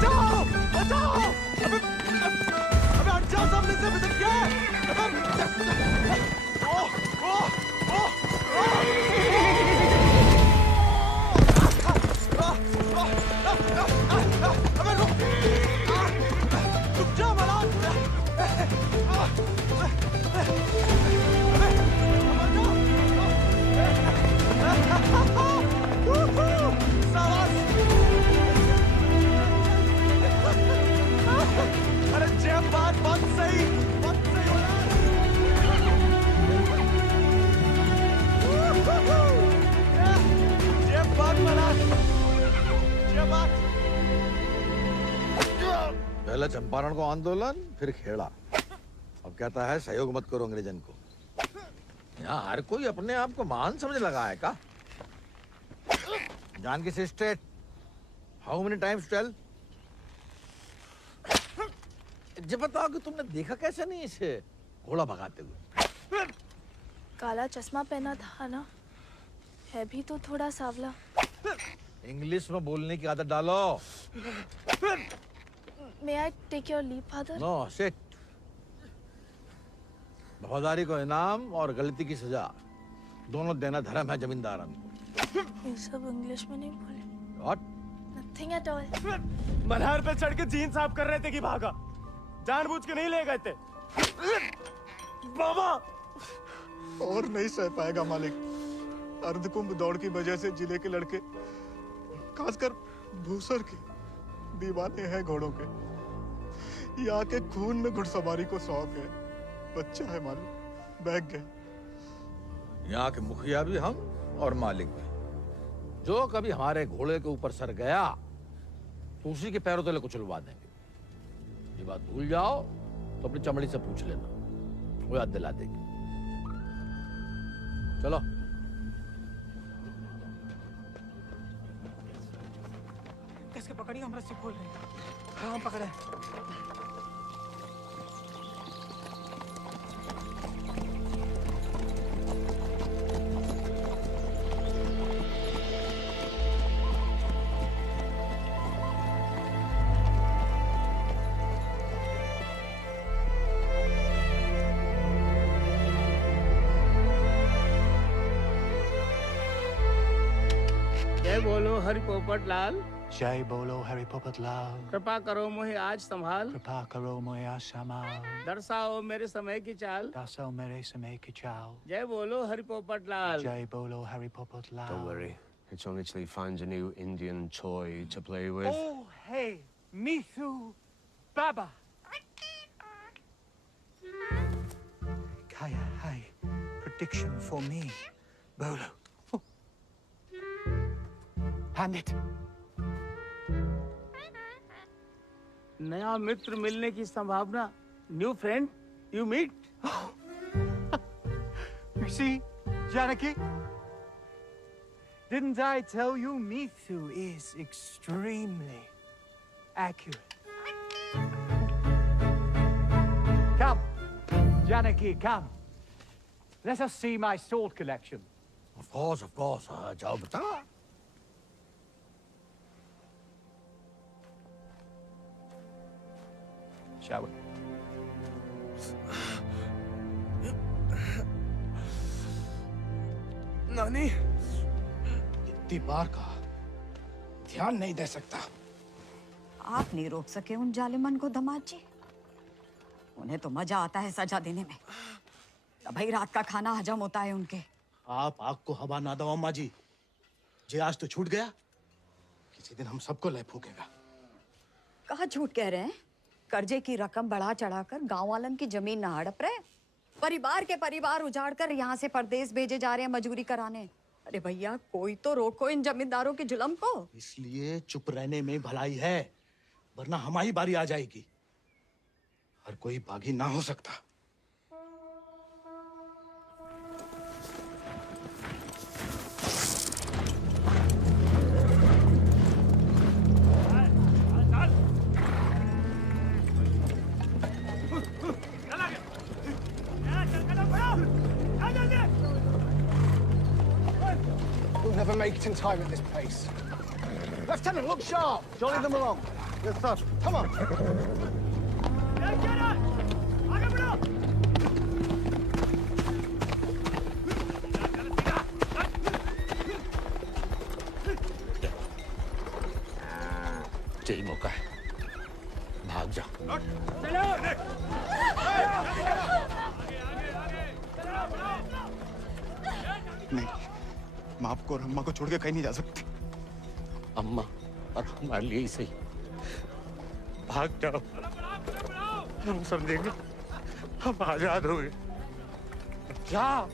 बचाओ बचाओ अबे हट जाओ सामने से अबे क्या अबे रुक जा मलाल अरे जय बात सही जय बात मलाल जय बात। पहला चंपारण को आंदोलन फिर खेड़ा, अब कहता है सहयोग मत करो अंग्रेजन को। यहाँ हर कोई अपने आप को महान समझ लगा है का? जान की state how many times tell? जब बताओ कि तुमने देखा कैसे नहीं इसे घोड़ा भगाते हुए? काला चश्मा पहना था ना, है भी तो थोड़ा सावला। इंग्लिश में बोलने की आदत डालो। May I take your leave, father? No sit. वफादारी को इनाम और गलती की सजा दोनों देना धर्म है जमींदार को। ये सब इंग्लिश में नहीं बोले। What? Nothing at all. Malhar पे चढ़ के जीन साफ कर रहे थे कि भागा, जानबूझ के नहीं ले गए थे। बाबा और नहीं सह पाएगा मालिक। अर्धकुंभ दौड़ की वजह से जिले के लड़के, खासकर भूसर के, दीवाने हैं घोड़ों के। यहाँ के खून में घुड़सवारी को शौक है। बच्चा है मालिक, बहक गए। यहाँ के मुखिया भी हम और मालिक भी। जो कभी हमारे घोड़े के ऊपर सर गया तो उसी के पैरों तले कुचलवा देंगे। ये बात भूल जाओ तो अपनी चमड़ी से पूछ लेना, वो याद दिला देगी। चलो कैसे पकड़ी, हम रस्सी खोल रहे हैं। हाँ हम पकड़े। जय बोलो हरि पोपट लाल। जय बोलो हरि पोपट लाल। कृपा करो मुझे आज संभाल, कृपा करो मुझे आसमाल। दर्शाओ मेरे समय की चाल। दर्शाओ मेरे समय की चाल। जय बोलो हरि पोपट लाल। जय बोलो Hari Popat Lal. Don't worry, it's only till he finds a new Indian toy to play with. Oh hey, Mithu, Baba. Kaya, hi. Prediction for me. Bolo. Hand it. नया मित्र मिलने की संभावना। New friend you meet. You see, Janaki? Didn't I tell you Mithu is extremely accurate? Come, Janaki, come. Let us see my sword collection. of course, जाओ बता। Shall we? नानी, इतनी बार कहा, ध्यान नहीं दे सकता। आप नहीं रोक सके उन जालिमन को दमाद जी। उन्हें तो मजा आता है सजा देने में। तभी रात का खाना हजम होता है उनके। आप आग को हवा ना दो अम्मा जी। जे आज तो छूट गया, किसी दिन हम सबको लय फूकेगा। कहाँ झूठ कह रहे हैं? कर्जे की रकम बढ़ा चढ़ाकर गांव वालन की जमीन ना हड़प रहे। परिवार के परिवार उजाड़ कर यहाँ से परदेश भेजे जा रहे हैं मजूरी कराने। अरे भैया, कोई तो रोको इन जमींदारों के जुल्म को। इसलिए चुप रहने में भलाई है, वरना हमारी बारी आ जाएगी। हर कोई बागी ना हो सकता। We'll never make it in time at this pace. Lieutenant, look sharp. Jolly them along. Yes, sir. Come on. आगे बढ़ो। यही मौका है, भाग जा। नहीं, मैं आपको और अम्मा को छोड़ के कहीं नहीं जा सकती। अम्मा और हमारे लिए ही सही, भाग जाओ। हम समझेंगे, हम आजाद हो गए। जा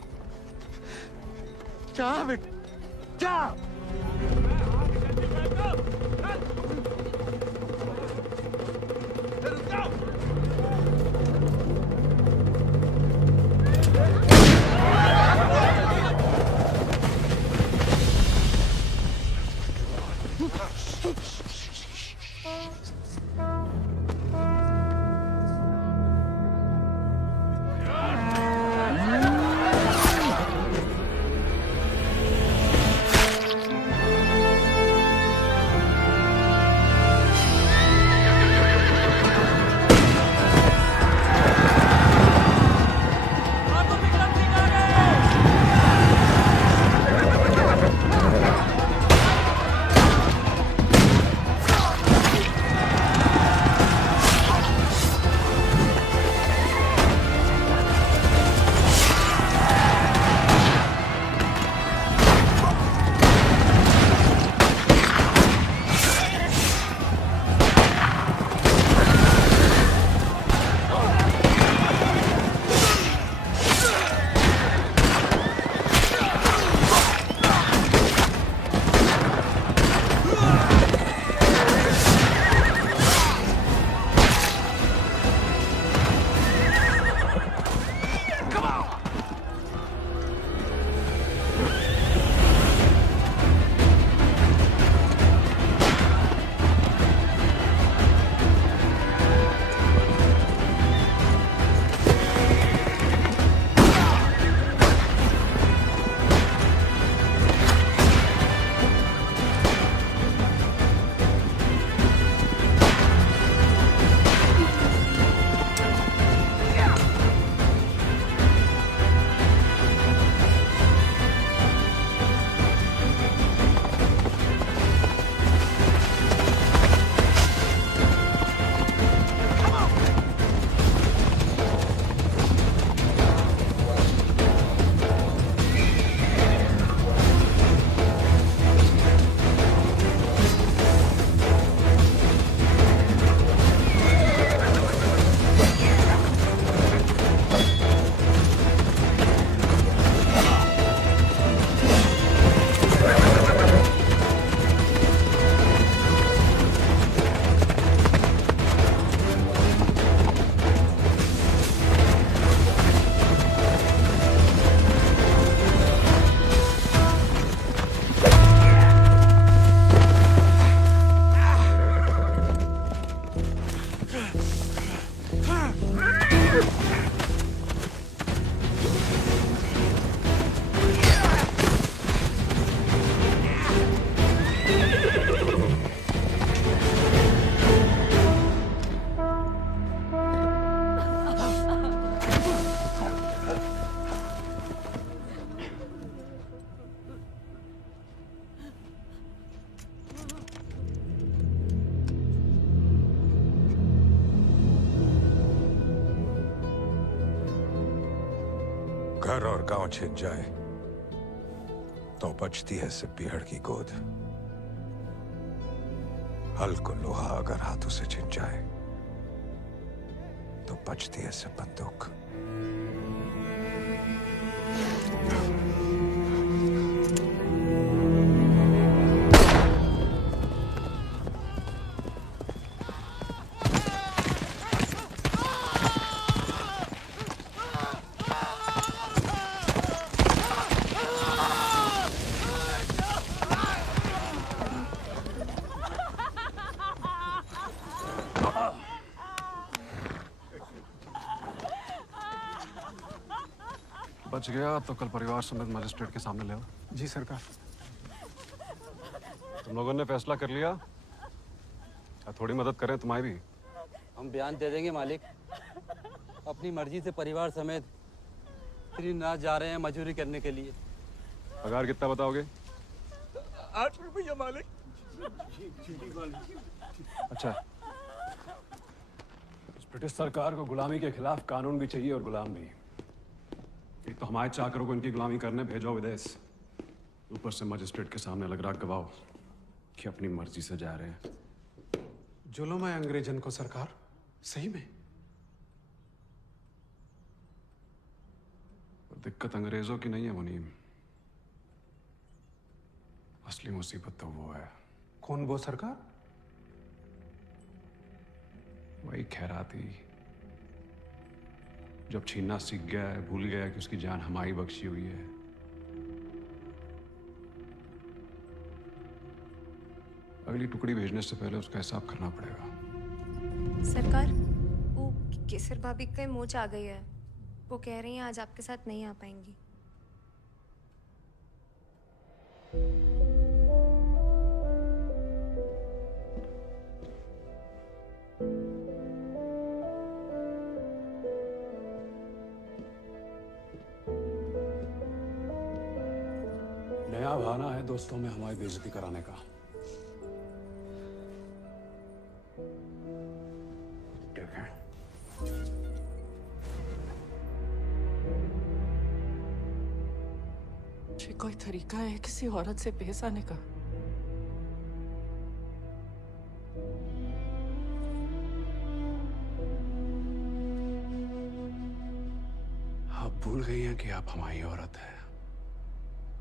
जा बेटा, जा। घर और गांव छिन जाए तो बचती है सिर्फ पीहड़ की गोद। हल को लोहा अगर हाथों से छिन जाए तो बचती है सिर्फ बंदूक। बच गया तो कल परिवार समेत मजिस्ट्रेट के सामने ले आओ। जी सरकार। तुम लोगों ने फैसला कर लिया? थोड़ी मदद करें तुम्हारी भी। हम बयान दे देंगे मालिक। अपनी मर्जी से परिवार समेत त्रिनाथ जा रहे हैं मजदूरी करने के लिए। पगार कितना बताओगे? 8 रुपया मालिक। अच्छा, इस ब्रिटिश सरकार को गुलामी के खिलाफ कानून भी चाहिए और गुलाम भी। एक तो हमारे चाकरों को इनकी गुलामी करने भेजो विदेश, ऊपर से मजिस्ट्रेट के सामने लग रहा गवाह कि अपनी मर्जी से जा रहे हैं। जुल्म है अंग्रेजन को सरकार, सही में। और दिक्कत अंग्रेजों की नहीं है मुनीम, असली मुसीबत तो वो है। कौन वो सरकार? वही खैराती, जब छीनना सीख गया है, भूल गया कि उसकी जान हमारी बख्शी हुई है। अगली टुकड़ी भेजने से पहले उसका हिसाब करना पड़ेगा। सरकार, वो केसर भाभी के मोच आ गई है। वो कह रही हैं आज आपके साथ नहीं आ पाएंगी। नया बहाना है दोस्तों में हमारी बेइज्जती कराने का। ठीक है। ये कोई तरीका है किसी औरत से पेश आने का? आप भूल गई हैं कि आप हमारी औरत हैं।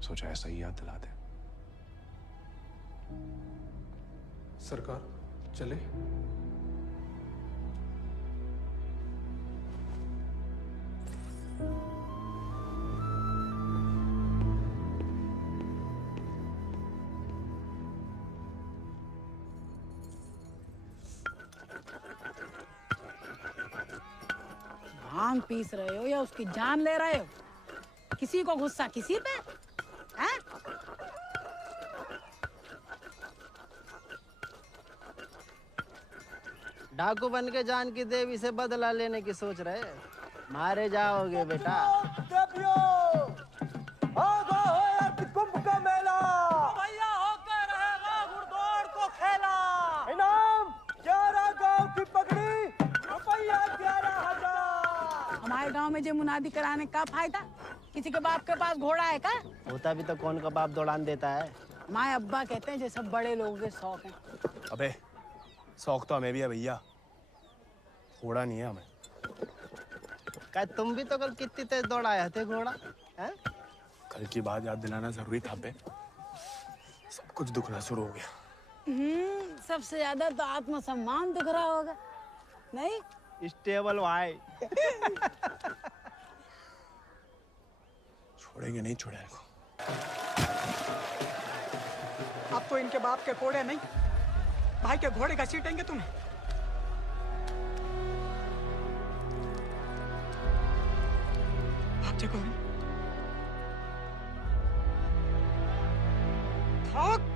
सोचा ऐसा ही याद दिला दे। सरकार चले? भांग पीस रहे हो या उसकी जान ले रहे हो? किसी को गुस्सा किसी पे? हैं? डाकू बन के जान की देवी से बदला लेने की सोच रहे, मारे जाओगे बेटा। कुंभ का मेला भैया होकर रहेगा घुड़दौड़ को खेला। इनाम 11 गांव की पगड़ी, रुपया 11,000। हमारे गांव में जो मुनादी कराने का फायदा? किसी के बाप के पास घोड़ा है का? होता भी तो कौन का बाप दौड़ान देता है। माए अब्बा कहते हैं जैसे बड़े लोगों के शौक हैं। अबे शौक तो हमें भी है भैया, घोड़ा नहीं है हमें। क्या तुम भी तो कल कितनी तेज दौड़ाए थे घोड़ा? हैं? कल की बात याद दिलाना जरूरी था बे। सब कुछ दुखना शुरू हो गया। सबसे ज्यादा तो आत्मसम्मान दिख रहा होगा, नहीं? स्टेबल भाई। छोड़ेंगे नहीं छोड़ेंगे। अब तो इनके बाप के कोड़े नहीं, भाई के घोड़े घसीटेंगे तुम्हें। भाग जाओ। भाग।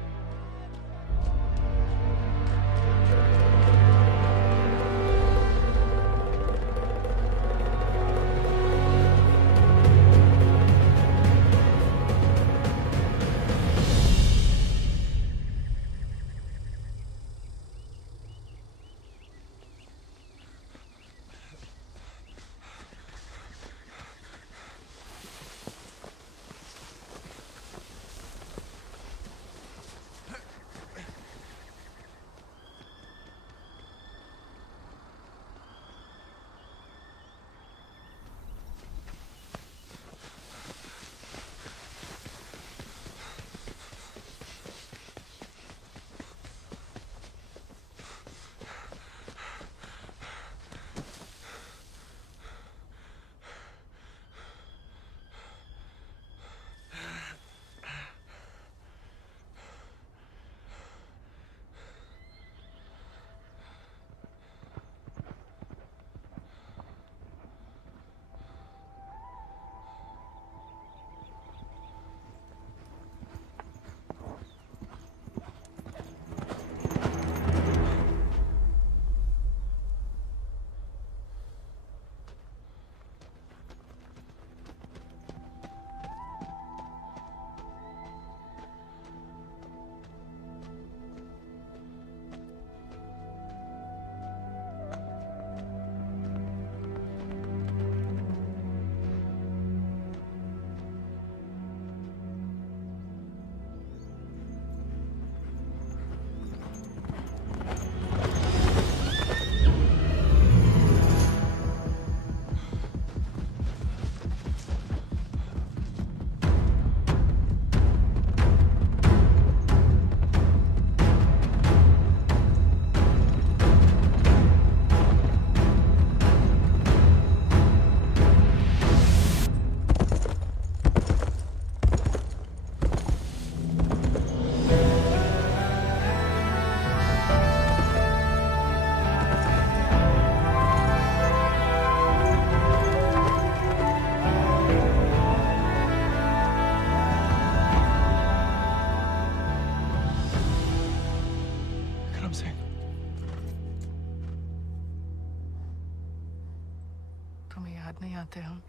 जाते हम?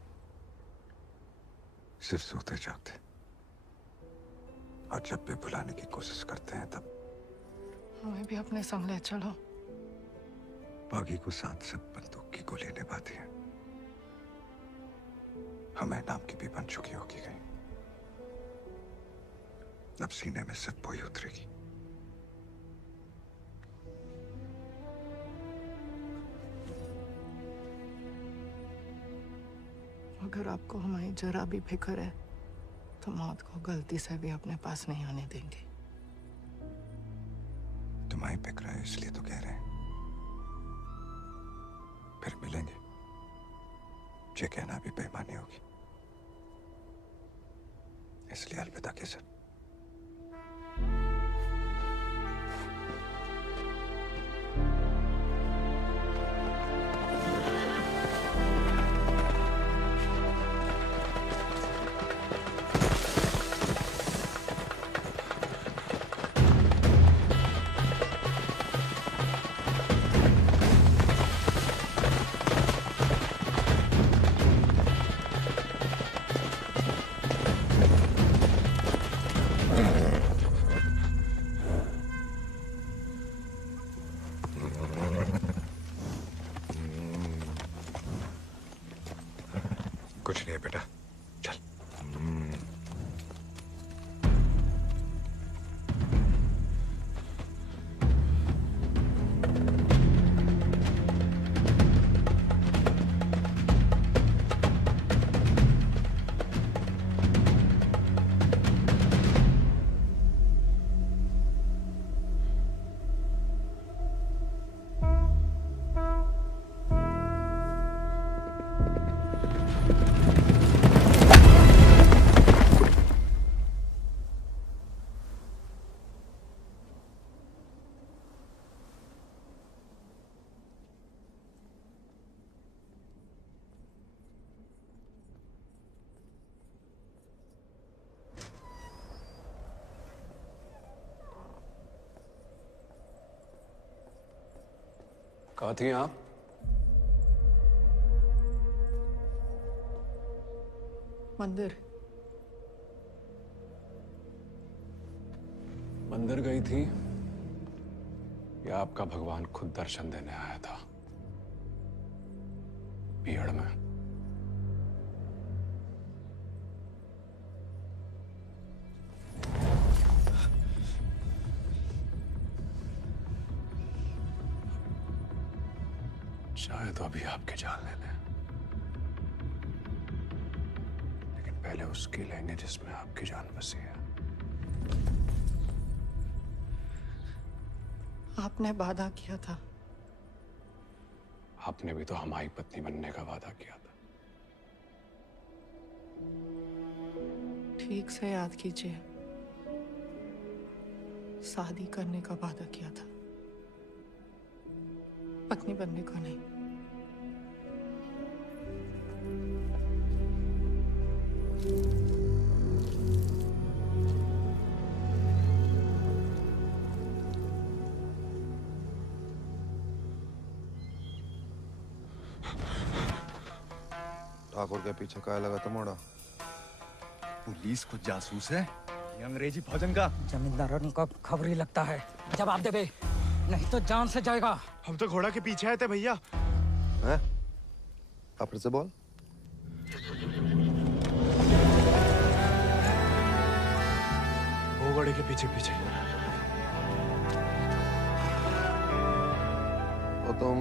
सिर्फ सोते जागते। और जब भी बुलाने की कोशिश करते हैं तब हमें भी अपने संग ले चलो। बागी को साथ सब बंदूक की गोली निभाती है। हमें नाम की भी बन चुकी होगी कहीं। अब सीने में सिर्फ वही उतरेगी। अगर आपको हमारी जरा भी फिक्र है तो मौत को गलती से भी अपने पास नहीं आने देंगे। तुम्हारी फिक्र है इसलिए तो कह रहे हैं। फिर मिलेंगे। ये कहना भी बेईमानी होगी, इसलिए अलविदा के सर। कुछ नहीं है बेटा, चल। कहाँ थी आप? मंदिर। मंदिर गई थी या आपका भगवान खुद दर्शन देने आया था भीड़ में? शायद तो अभी आपकी जान ले लें, लेकिन पहले उसकी लेंगे जिसमें आपकी जान बसी है। आपने वादा किया था। आपने भी तो हमारी पत्नी बनने का वादा किया था। ठीक से याद कीजिए, शादी करने का वादा किया था, पत्नी बनने का नहीं। ठाकुर के पीछे काय लगा था मोड़ा? पुलिस को जासूस है ये अंग्रेजी फौजन का। जमींदारों को खबर ही लगता है। जवाब दे बे, नहीं तो जान से जाएगा। हम तो घोड़ा के पीछे आए थे भैया। हैं? आप फिर से बोल। वो घोड़े के पीछे पीछे। तो तुम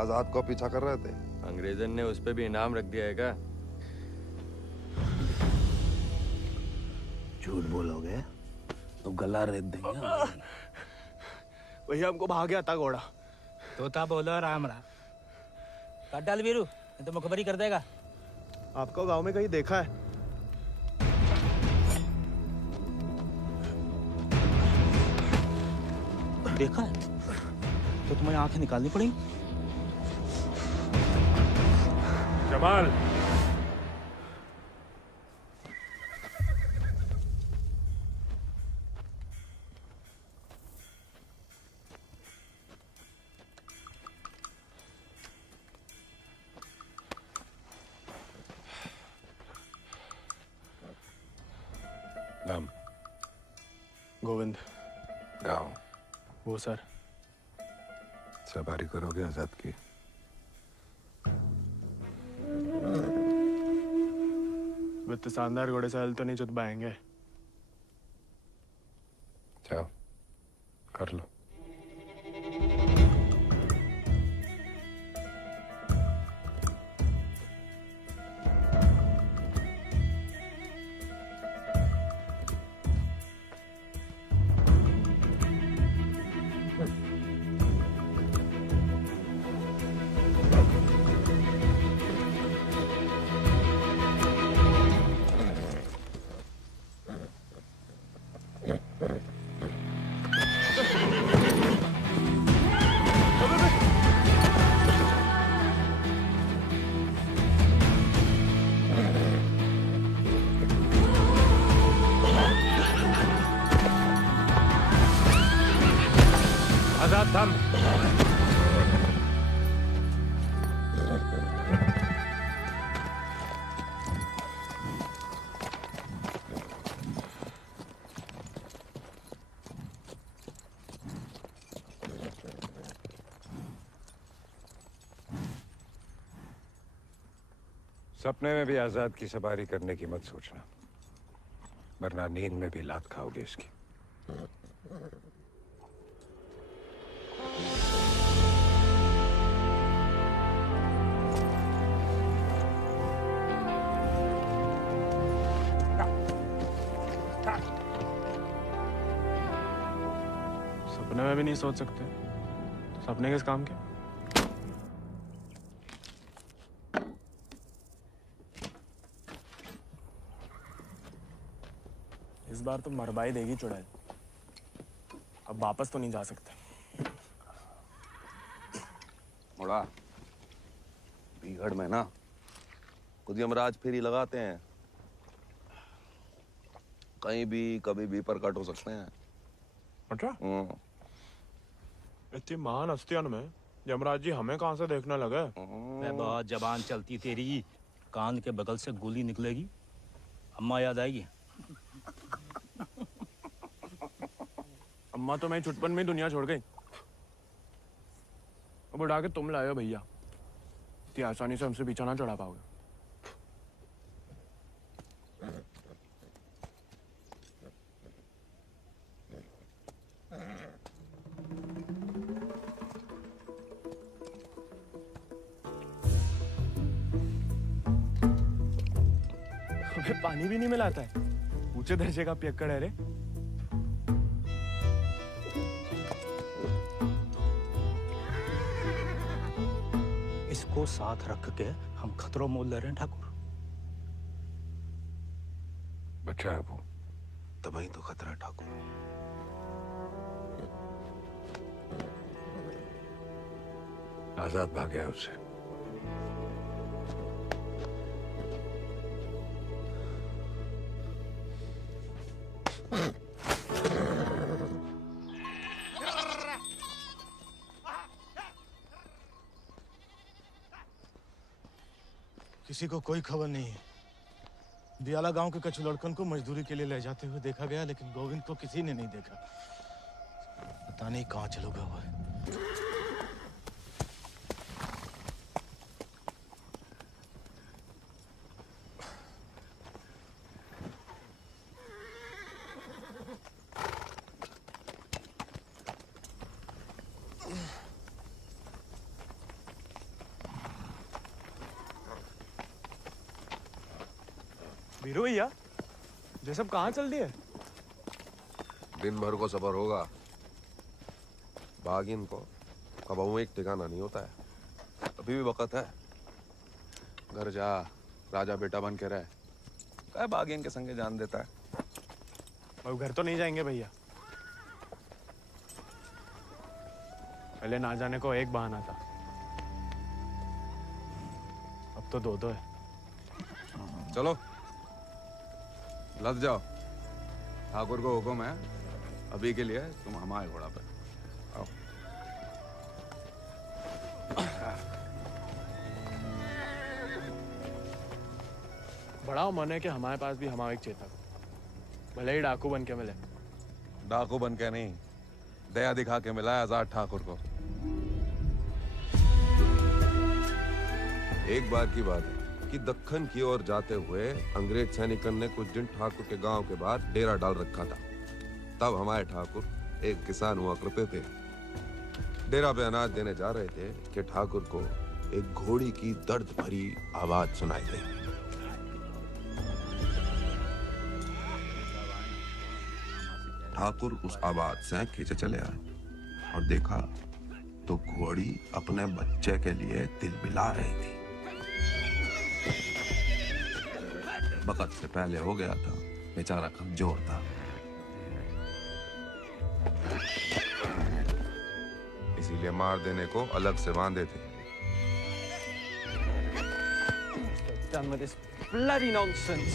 आजाद को पीछा कर रहे थे? अंग्रेजन ने उस पे भी इनाम रख दिया है क्या? झूठ बोलोगे तो गला रेत देंगे। भैया हमको भाग गया था घोड़ा। तोता बोलो राम राम। काट डाल वीरू, नहीं तो मुखबरी कर देगा। आपको गांव में कहीं देखा है? देखा है तो तुम्हें आंखें निकालनी पड़ी। जमाल, नाम? गोविंद। गाँव? वो सर। सवारी करोगे आजाद की? वित्त शानदार घोड़े से हल तो नहीं चुत पाएंगे। जाओ कर लो। आजाद थम। सपने में भी आजाद की सवारी करने की मत सोचना, वरना नींद में भी लात खाओगे इसकी। सपने में भी नहीं सोच सकते, सपने किस काम के? इस बार तो मरवाई देगी चुड़ैल, अब वापस तो नहीं जा सकते। मुड़ा बीहड़ में ना खुद यमराज फेरी लगाते हैं, कहीं भी कभी भी प्रकट हो सकते हैं। अच्छा? इतनी महान हस्तियों में यमराज जी हमें कहाँ से देखने लगे? बहुत जबान चलती तेरी, कान के बगल से गोली निकलेगी, अम्मा याद आएगी। अम्मा तो मैं छुटपन में ही दुनिया छोड़ गई, अब उड़ा के तुम लाए हो भैया, इतनी आसानी से हमसे पीछा ना चढ़ा पाओगे। हमें पानी भी नहीं मिलाता है, ऊंचे दर्जे का पियक्कड़ है रे। इसको साथ रख के हम खतरों मोल ले रहे हैं ठाकुर। बच्चा है वो, तभी तो खतरा है ठाकुर। आजाद भाग गया उससे। किसी को कोई खबर नहीं है। दियाला गांव के कच्छ लड़कन को मजदूरी के लिए ले जाते हुए देखा गया, लेकिन गोविंद को किसी ने नहीं देखा। पता नहीं कहाँ चलो गया हुआ है। वीरू भैया, ये सब कहाँ चल दिए? दिन भर को सफर होगा, बागिन को कबहू एक ठिकाना नहीं होता है। अभी भी वक्त है, घर जा, राजा बेटा बन के रहे। क्या बागिन के संगे जान देता है। अब घर तो नहीं जाएंगे भैया, पहले ना जाने को एक बहाना था, अब तो दो है। चलो लद जाओ, ठाकुर को हुक्म है, अभी के लिए तुम हमारे घोड़ा पे आओ। बड़ा मन है कि हमारे पास भी हमारा एक चेता। भले ही डाकू बन के मिले। डाकू बन के नहीं, दया दिखा के मिला है आजाद ठाकुर को। एक बार की बात है कि दक्कन की ओर जाते हुए अंग्रेज सैनिकों ने कुछ दिन ठाकुर के गांव के बाहर डेरा डाल रखा था। तब हमारे ठाकुर एक किसान हुआ करते थे। डेरा पे अनाज देने जा रहे थे कि ठाकुर को एक घोड़ी की दर्द भरी आवाज सुनाई दी। ठाकुर उस आवाज से खींचे चले आए और देखा तो घोड़ी अपने बच्चे के लिए तिलमिला रही थी। वक्त से पहले हो गया था, बेचारा कमजोर था। इसीलिए मार देने को अलग से बांधे थे। Done with this bloody nonsense.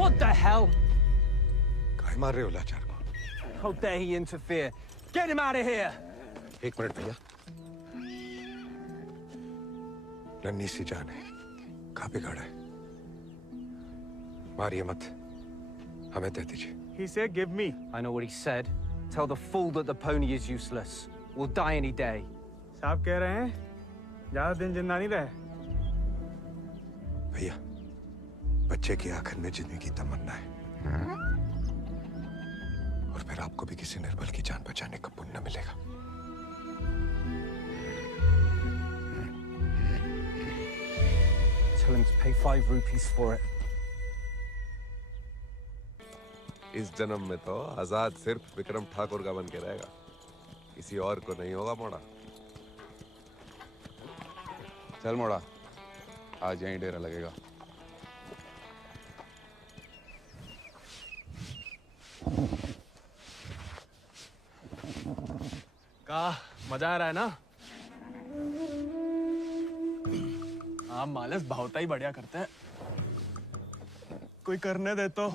What the hell? काय मार रहे हो लाचार को? How dare he interfere? Get him out of here! एक मिनट भैया। नन्ही सी जान है, कहाँ बिगाड़ा है? मारिए मत, हमें दे दीजिए। He said, "Give me." I know what he said. Tell the fool that the pony is useless. We'll die any day. साहब कह रहे हैं ज्यादा दिन जिंदा नहीं रहे। भैया, बच्चे की आंखन में जीने की तमन्ना है, और फिर आपको भी किसी निर्बल की जान बचाने का पुण्य मिलेगा। Tell him to pay 5 rupees for it. इस जन्म में तो आजाद सिर्फ विक्रम ठाकुर का बन के रहेगा, किसी और को नहीं होगा मोड़ा। चल मोड़ा, आज यहीं डेरा लगेगा। का मजा आ रहा है ना? हाँ, मालस भावता ही बढ़िया करते हैं। कोई करने दे तो।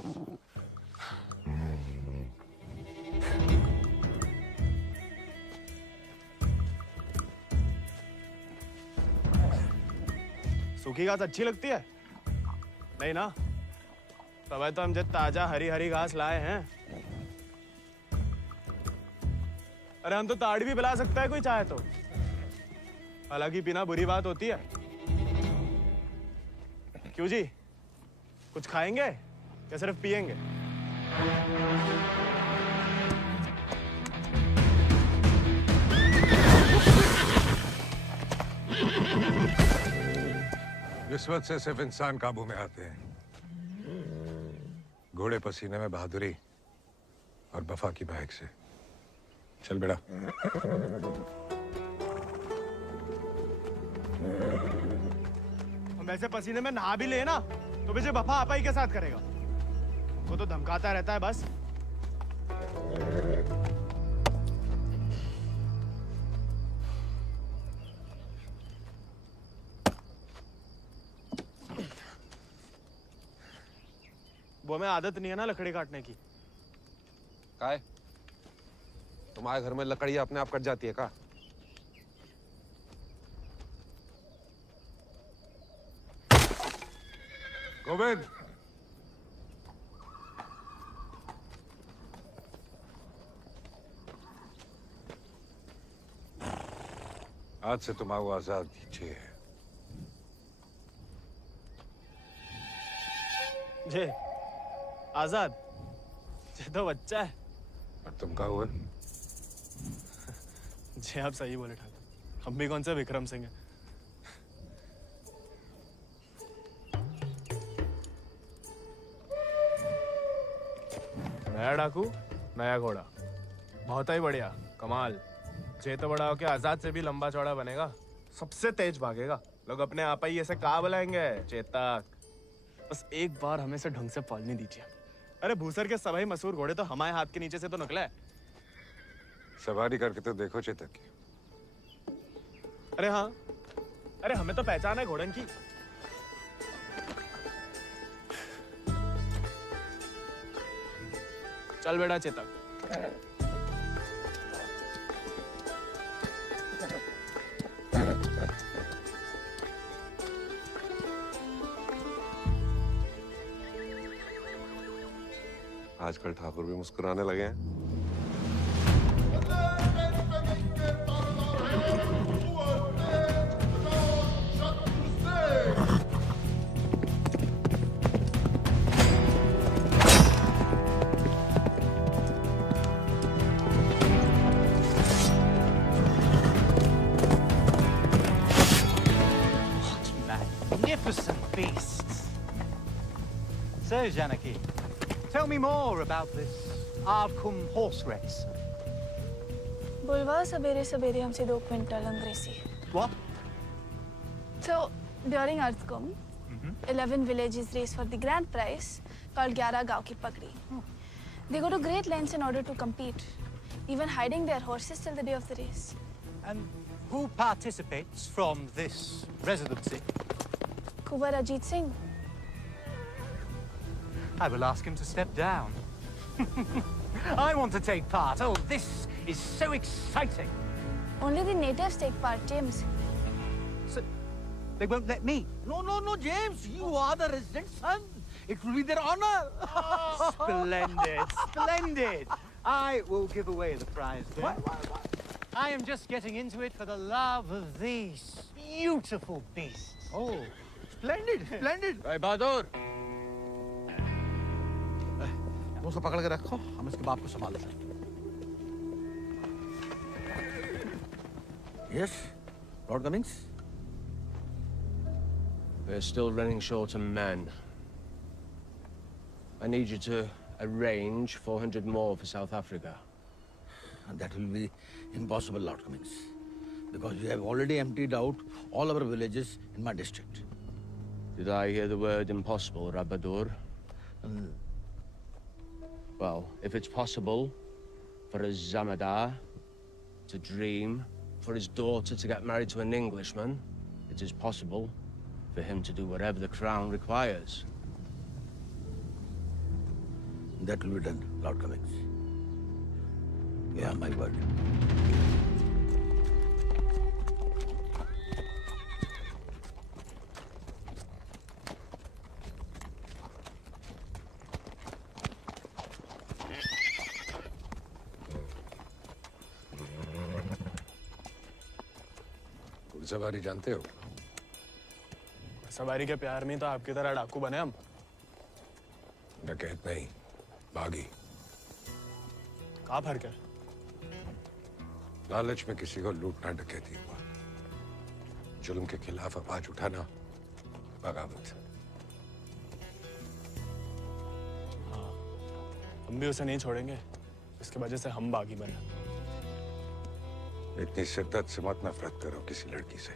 सूखी घास अच्छी लगती है? नहीं ना? तब तो हम जब ताजा हरी हरी घास लाए हैं। अरे हम तो ताड़ी भी पिला सकता है कोई चाहे तो। हालांकि पीना बुरी बात होती है। क्यों जी? कुछ खाएंगे या सिर्फ पिएंगे? किस्मत से सिर्फ इंसान काबू में आते हैं। घोड़े पसीने में बहादुरी और वफा की महक से। चल बेटा। हम ऐसे पसीने में नहा भी ले ना तो मुझे वफा आपा ही के साथ करेगा। वो तो धमकाता रहता है बस। वो हमें आदत नहीं है ना लकड़ी काटने की। काय? तुम्हारे घर में लकड़ी अपने आप कट जाती है का? गोविंद, आज से तुम आओ आजाद कीजिए। जे आजाद, ये तो बच्चा है। और तुम कहा हुआ? जी आप सही बोले ठाकुर, हम भी कौन से विक्रम सिंह हैं। नया डाकू, नया घोड़ा, बहुत ही बढ़िया, कमाल। जे तो बड़ा होके आजाद से भी लंबा चौड़ा बनेगा, सबसे तेज भागेगा। लोग अपने आप ही ऐसे कहा बुलाएंगे, चेतक। बस एक बार हमें से ढंग से पालने दीजिए। अरे भूसर के सभी मशहूर घोड़े तो हमारे हाथ के नीचे से तो निकले हैं। सवारी करके तो देखो चेतक की। अरे हाँ, अरे हमें तो पहचान है घोड़न की। चल बेटा चेतक। आजकल ठाकुर भी मुस्कुराने लगे हैं। Magnificent beasts. So, Janaki, tell me more about this Ardcumbe horse race. बुलवा सवेरे सवेरे हमसे 2 क्विंटल अंग्रेजी. What? So during Ardcumbe, 11 villages race for the grand prize called 11 गांव की पगड़ी. They go to great lengths in order to compete, even hiding their horses till the day of the race. And who participates from this residency? Kuwar Ajit Singh. I will ask him to step down. I want to take part. Oh, this is so exciting. Only the natives take part, James. So, they won't let me? No, James. You are the resident son. It will be their honor. Splendid. I will give away the prize then. What? I am just getting into it for the love of these beautiful beasts. Oh, splendid. भाई बहादुर, उसको पकड़ के रखो, हम इसके बाप को संभाल लेंगे। Yes, Lord Cummings. We're still running short on men. I need you to arrange 400 more for South Africa. And that will be impossible, Lord Cummings, because you have already emptied out all our villages in my district. Did I hear the word impossible, Rabadur? Well, if it's possible for a Zamadar to dream, for his daughter to get married to an Englishman, it is possible for him to do whatever the crown requires. That will be done, Lord Cummings. You have my word. सवारी जानते हो? सवारी के प्यार में तो आपकी तरह डाकू बने हम. डकैत नहीं, बागी. कहाँ फर्क है? लालच में किसी को लूटना डकैती हुआ. जुल्म के खिलाफ आवाज उठाना बगावत. हाँ, हम भी उसे नहीं छोड़ेंगे, इसकी वजह से हम बागी बने. इतनी शिद्दत से मत नफरत करो किसी लड़की से.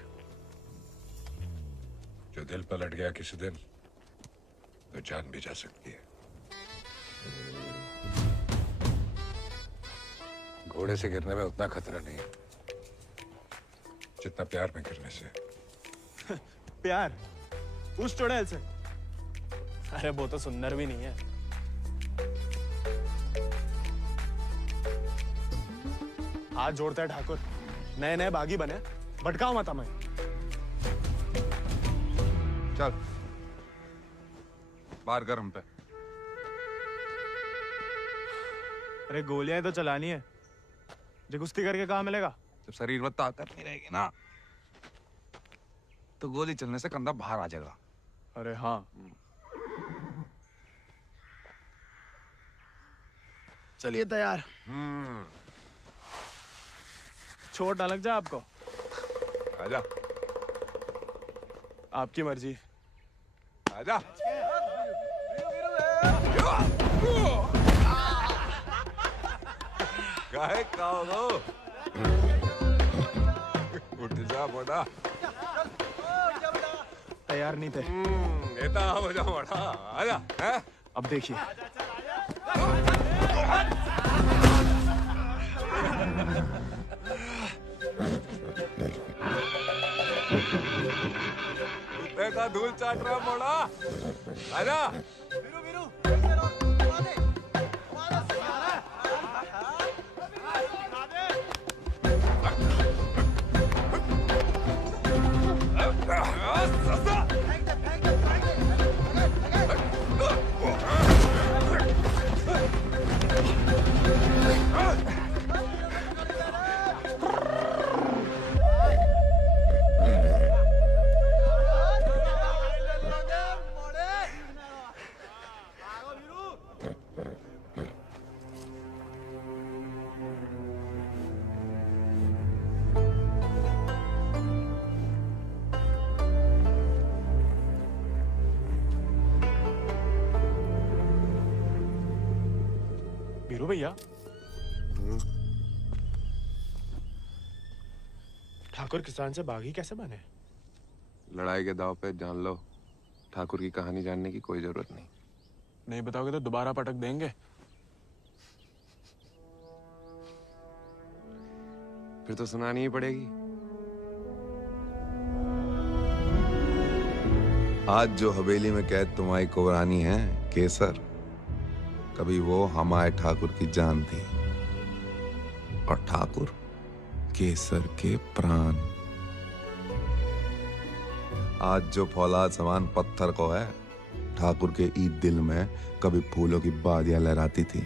जो दिल पलट गया किसी दिन, तो जान भी जा सकती है. घोड़े से गिरने में उतना खतरा नहीं है जितना प्यार में गिरने से. प्यार? उस चुड़ैल से? अरे वो तो सुंदर भी नहीं है. हाथ जोड़ते हैं ठाकुर, नए बागी बने, भटकाओ मत हमें. चल बाहर गर्म पे. अरे गोलियां तो चलानी है, जो कुश्ती करके कहाँ मिलेगा? जब शरीर में ताकत नहीं रहेगी ना, तो गोली चलने से कंधा बाहर आ जाएगा. अरे हाँ. चलिए तैयार. चोट ना लग जाए आपको. आजा. आपकी मर्जी. आजा. गाय खाओ लो. उठ जा बड़ा. तैयार नहीं थे. नेता हो जा बड़ा. आजा. हैं? अब देखिए. देखा धूल चाट रहा मोड़ा. आजा. वीरू भैया, ठाकुर किसान से बागी कैसे बने? लड़ाई के दाव पे जान लो, ठाकुर की कहानी जानने की कोई जरूरत नहीं। नहीं बताओगे तो दोबारा पटक देंगे। फिर तो सुनानी ही पड़ेगी। आज जो हवेली में कैद तुम्हारी कुबरानी है केसर, कभी वो हमारे ठाकुर की जान थी, और ठाकुर केसर के प्राण। आज जो फौलाद समान पत्थर को है, ठाकुर के ईद दिल में कभी फूलों की बादियां लहराती थी।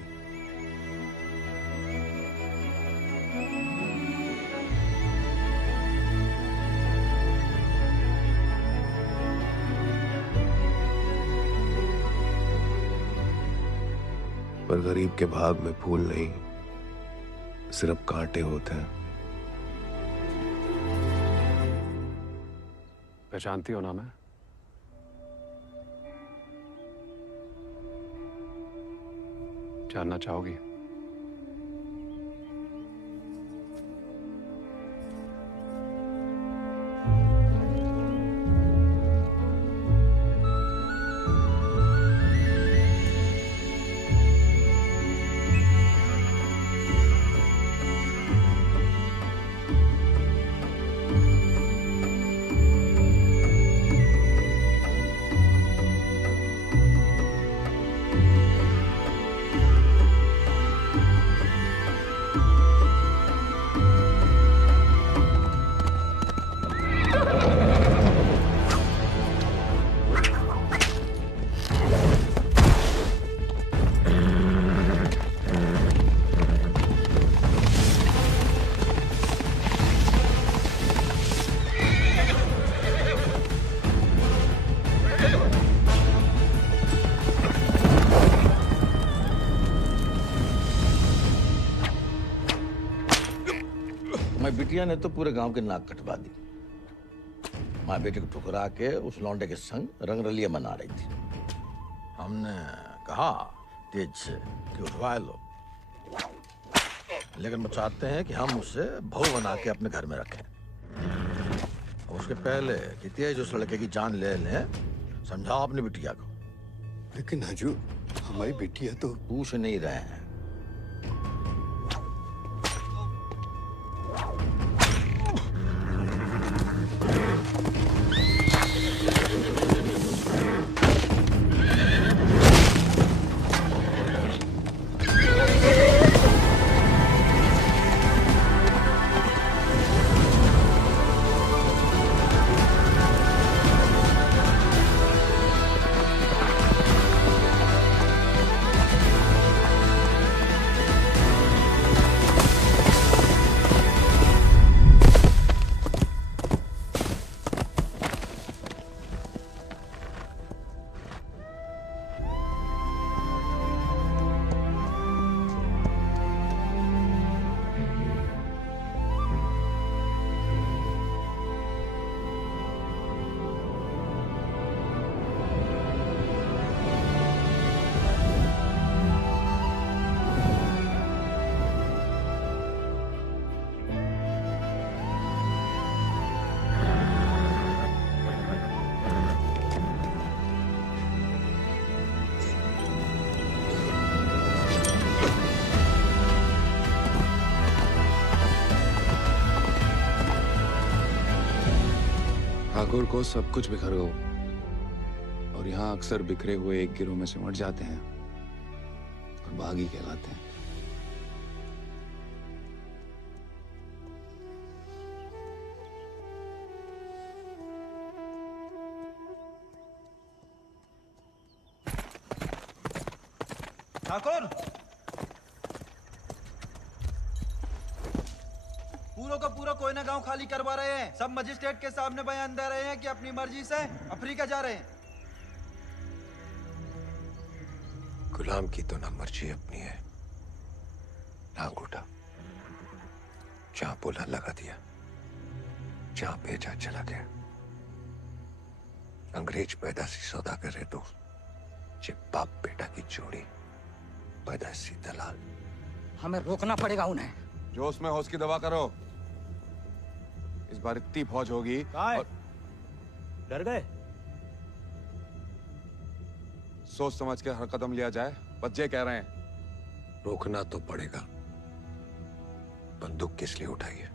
पर गरीब के भाग में फूल नहीं, सिर्फ कांटे होते हैं। पहचानती हो ना मैं? जानना चाहोगी? मैं बिटिया ने तो पूरे गांव के नाक कटवा दी। माँ बेटे को ठुकरा के उस लौंडे के संग रंगरलिया मना रही थी। हमने कहा तेज से कि उठवा लो, लेकिन वो चाहते हैं कि हम उसे बहू बना के अपने घर में रखें। और उसके पहले कि तेज उस लड़के की जान ले लें, समझाओ अपनी बिटिया को। लेकिन हजूर, हमारी बिटिया तो पूछ नहीं रहे हैं। ठाकुर को सब कुछ बिखर गया, और यहाँ अक्सर बिखरे हुए एक गिरोह में सिमट जाते हैं और बागी कहलाते हैं। ठाकुर, पूरा का पूरा कोयना गांव खाली करवा रहे हैं। सब मजिस्ट्रेट के सामने बयान दे रहे हैं कि अपनी मर्जी से अफ्रीका जा रहे हैं। गुलाम की तो ना मर्जी अपनी है ना अंगूठा। जहां बोला लगा दिया, जहां भेजा चला गया। अंग्रेज पैदाशी सौदागर है तो बाप बेटा की जोड़ी पैदाशी दलाल। हमें रोकना पड़ेगा उन्हें। जोश में होश की दवा करो। इस बार इतनी फौज होगी और डर गए? सोच समझ के हर कदम लिया जाए। बच्चे कह रहे हैं। रोकना तो पड़ेगा। बंदूक किस लिए उठाई है?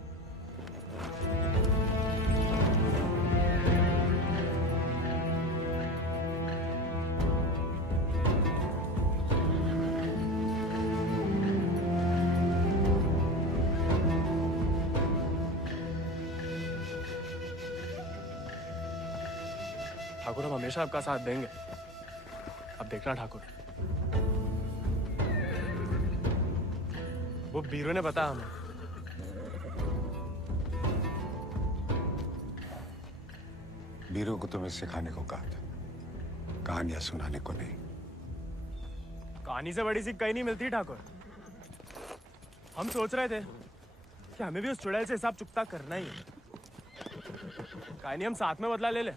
ठाकुर, हम हमेशा आपका साथ देंगे। अब देखना ठाकुर, वो बीरू ने बताया हमें। बीरू को तुम्हें सिखाने को कहा था, कहानियां सुनाने को नहीं। कहानी से बड़ी सी कहीं नहीं मिलती ठाकुर। हम सोच रहे थे कि हमें भी उस चुड़ैल से हिसाब चुकता करना ही है। कहानी हम साथ में बदला ले ले।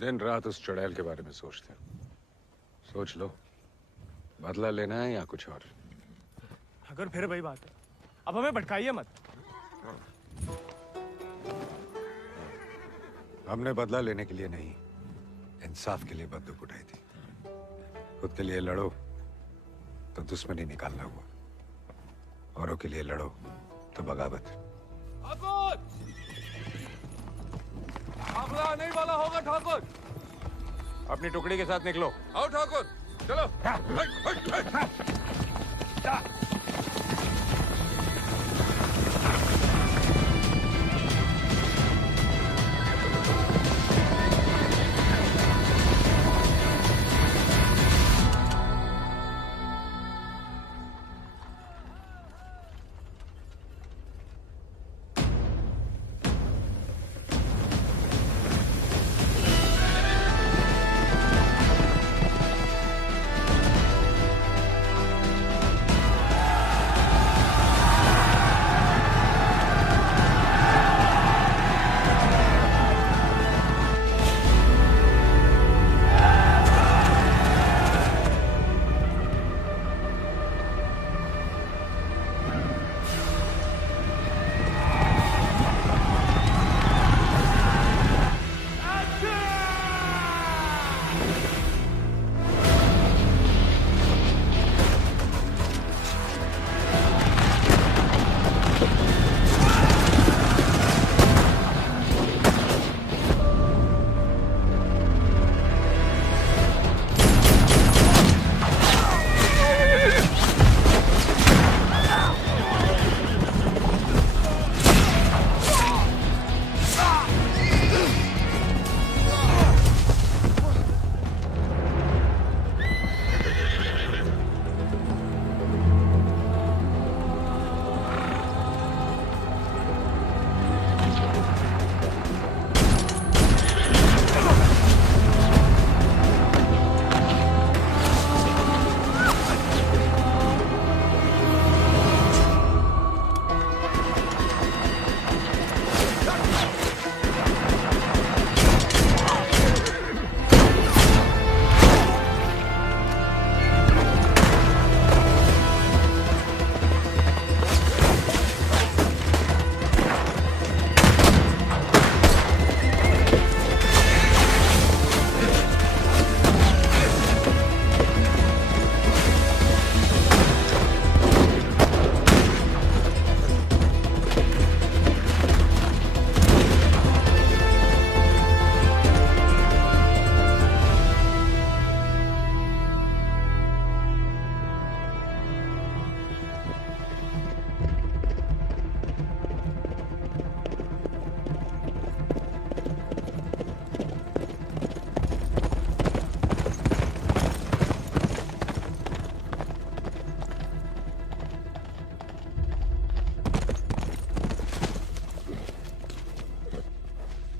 दिन रात उस चुड़ैल के बारे में सोचते हैं। सोच लो, बदला लेना है या कुछ और। अगर फिर वही बात है, अब हमें भटकाइए मत। हमने बदला लेने के लिए नहीं, इंसाफ के लिए बंदूक उठाई थी। खुद के लिए लड़ो तो दुश्मनी निकालना हुआ, औरों के लिए लड़ो तो बगावत। हमला नहीं वाला होगा ठाकुर। अपनी टुकड़ी के साथ निकलो। आओ ठाकुर, चलो।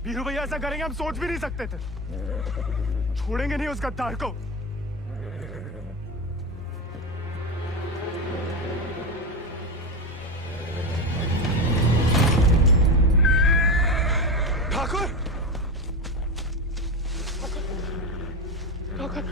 बीरू भैया ऐसा करेंगे हम सोच भी नहीं सकते थे। छोड़ेंगे नहीं उस गद्दार को। ठाकुर, ठाकुर,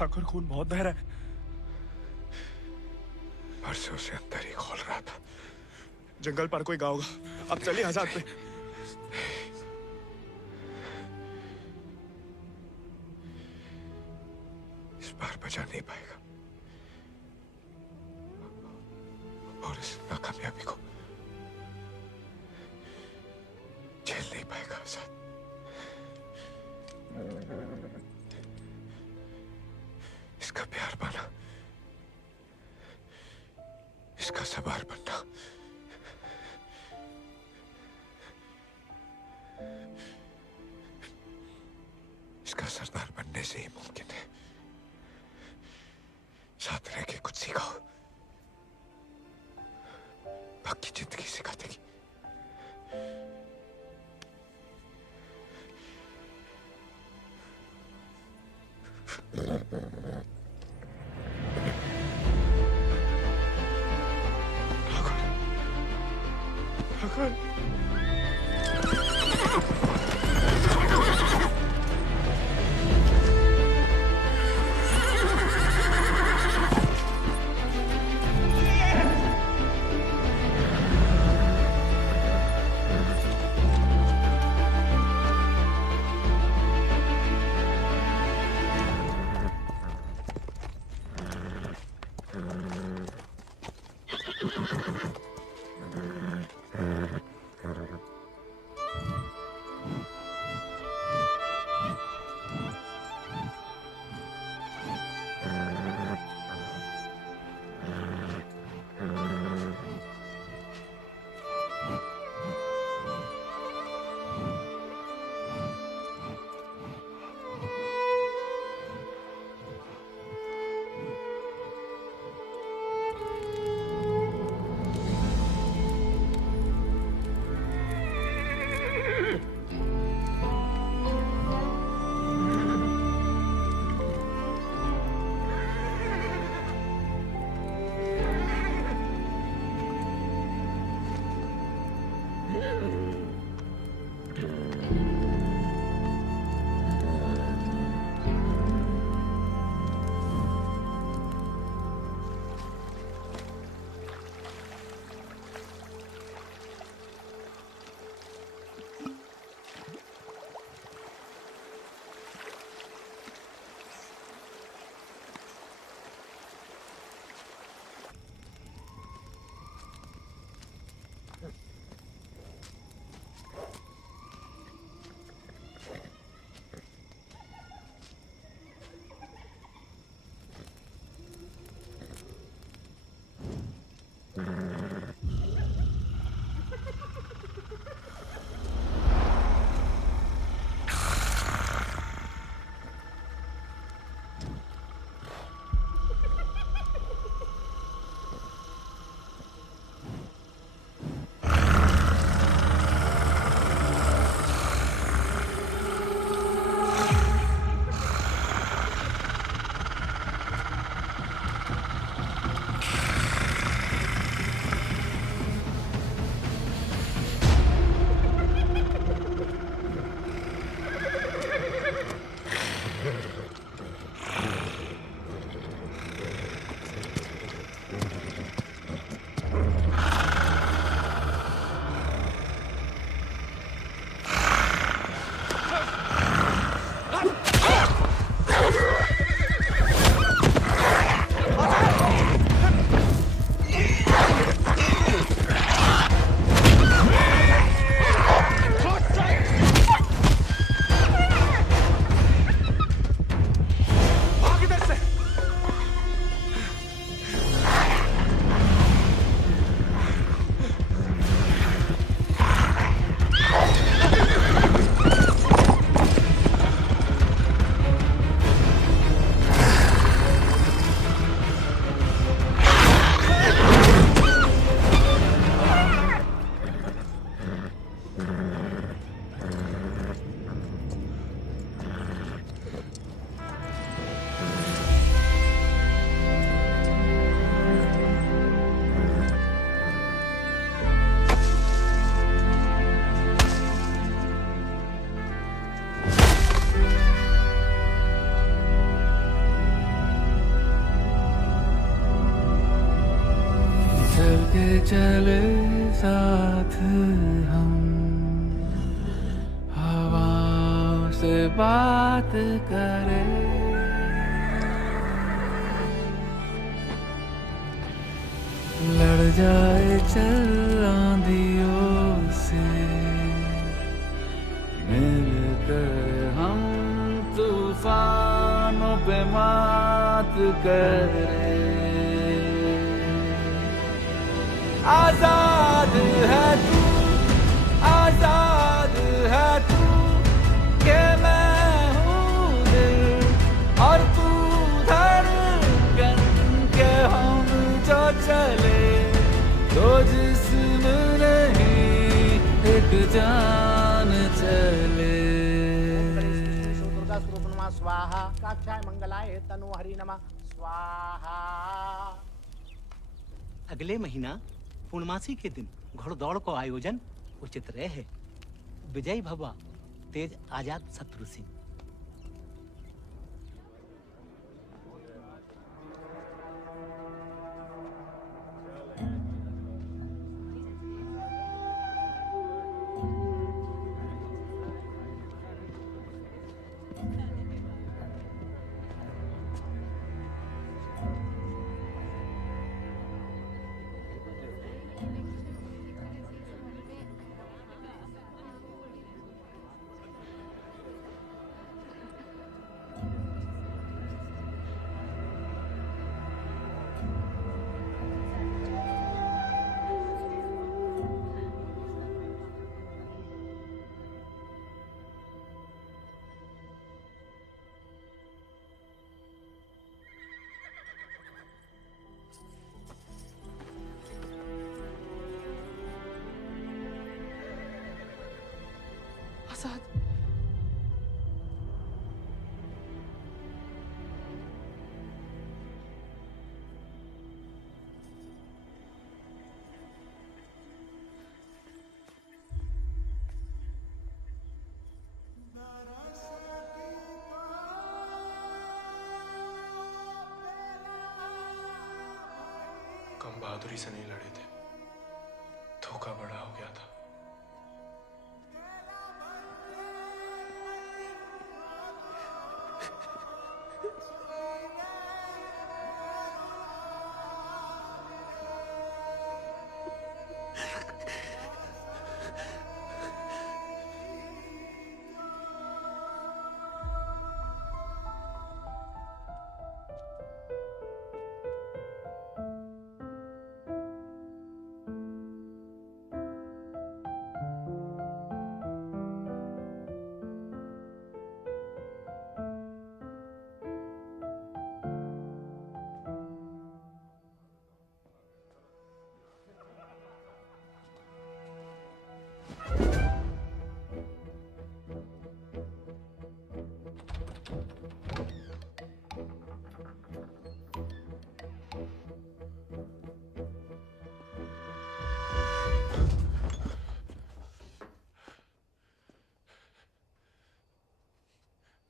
ठाकुर खून बहुत बह रहा है। परसों से अंदर ही खोल रहा था। जंगल पर कोई गाँव होगा। अब चलिए आजाद पे। इस बार बचा नहीं पाएगा और इस नाकामयाबी को झेल नहीं पाएगा आजाद। इसका प्यार पाना, इसका सवार बनना इसका सरदार बनने से ही मुमकिन है। साथ रह के कुछ सिखाओ, बाकी जिंदगी सिखा देगी। ठाकुर चले साथ हम, हवाओं से बात करें, लड़ जाए चल आंधियों से, मिलकर हम तूफानों पे मात करें। आजाद है तू, आजाद है तू, के मैं हूँ दिल और तू धड़कन, के हम जो चले दो जिस्म नहीं एक जान चले। दुर्गा स्वरूप नमः स्वाहा, काक्षाय मंगलाय तनु हरि नमः स्वाहा। अगले महीना पूर्णमासी के दिन घोड़दौड़ को आयोजन उचित रहे। विजयी भवा तेज आजाद शत्रु सिंह। आजाद, कम बहादुरी से नहीं लड़े थे, धोखा बड़ा हो गया था।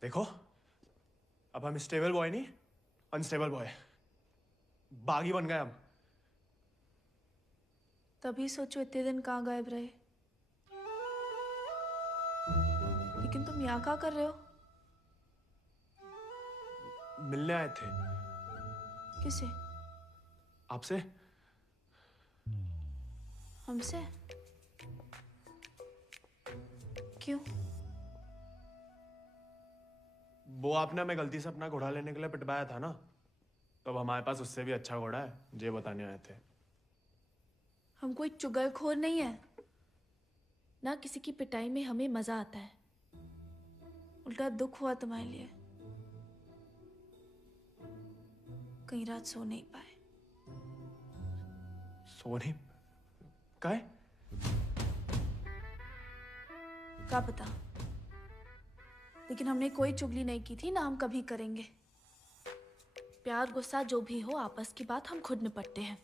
देखो, अब हम स्टेबल बॉय नहीं, अनस्टेबल बॉय, बागी बन गए हम। तभी सोचो इतने दिन कहाँ गायब रहे। लेकिन तुम यहाँ क्या कर रहे हो? मिलने आए थे। किसे? आपसे। हमसे? क्यों? वो आपने हमें गलती से अपना घोड़ा लेने के लिए पिटवाया था ना, तो अब हमारे पास उससे भी अच्छा घोड़ा है, ये बताने आए थे। हम कोई चुगलखोर नहीं है ना, किसी की पिटाई में हमें मजा आता है। उल्टा दुख हुआ तुम्हारे लिए, कई रात सो नहीं पाए। सो नहीं? काहे? क्या पता, लेकिन हमने कोई चुगली नहीं की थी, ना हम कभी करेंगे। प्यार गुस्सा जो भी हो, आपस की बात हम खुद निपटते हैं।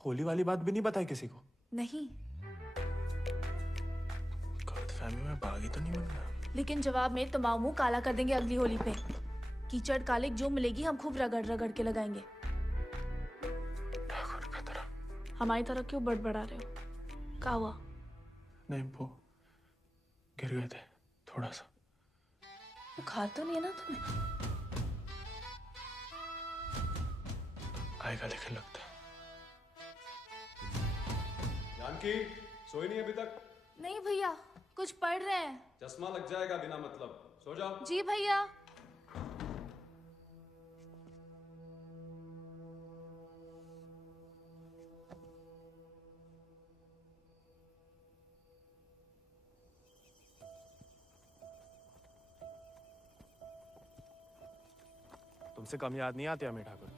होली वाली बात भी नहीं बताई किसी को? नहीं। गलतफहमी में बागी तो नहीं बन गया? लेकिन जवाब में तुम्हारा मुंह काला कर देंगे अगली होली पे। कीचड़ कालिक जो मिलेगी हम खूब रगड़ रगड़ के लगाएंगे। हमारी तरह क्यों बड़बड़ा रहे हो? क्या हुआ? नहीं, वो गिर गए थे थोड़ा सा। बुखार तो नहीं है ना तुम्हें? आएगा लेकिन लगता है। जानकी, सोई नहीं अभी तक? नहीं भैया, कुछ पढ़ रहे हैं। चश्मा लग जाएगा बिना मतलब। सो जाओ। जी भैया। तुमसे कम याद नहीं आती हमें ठाकुर,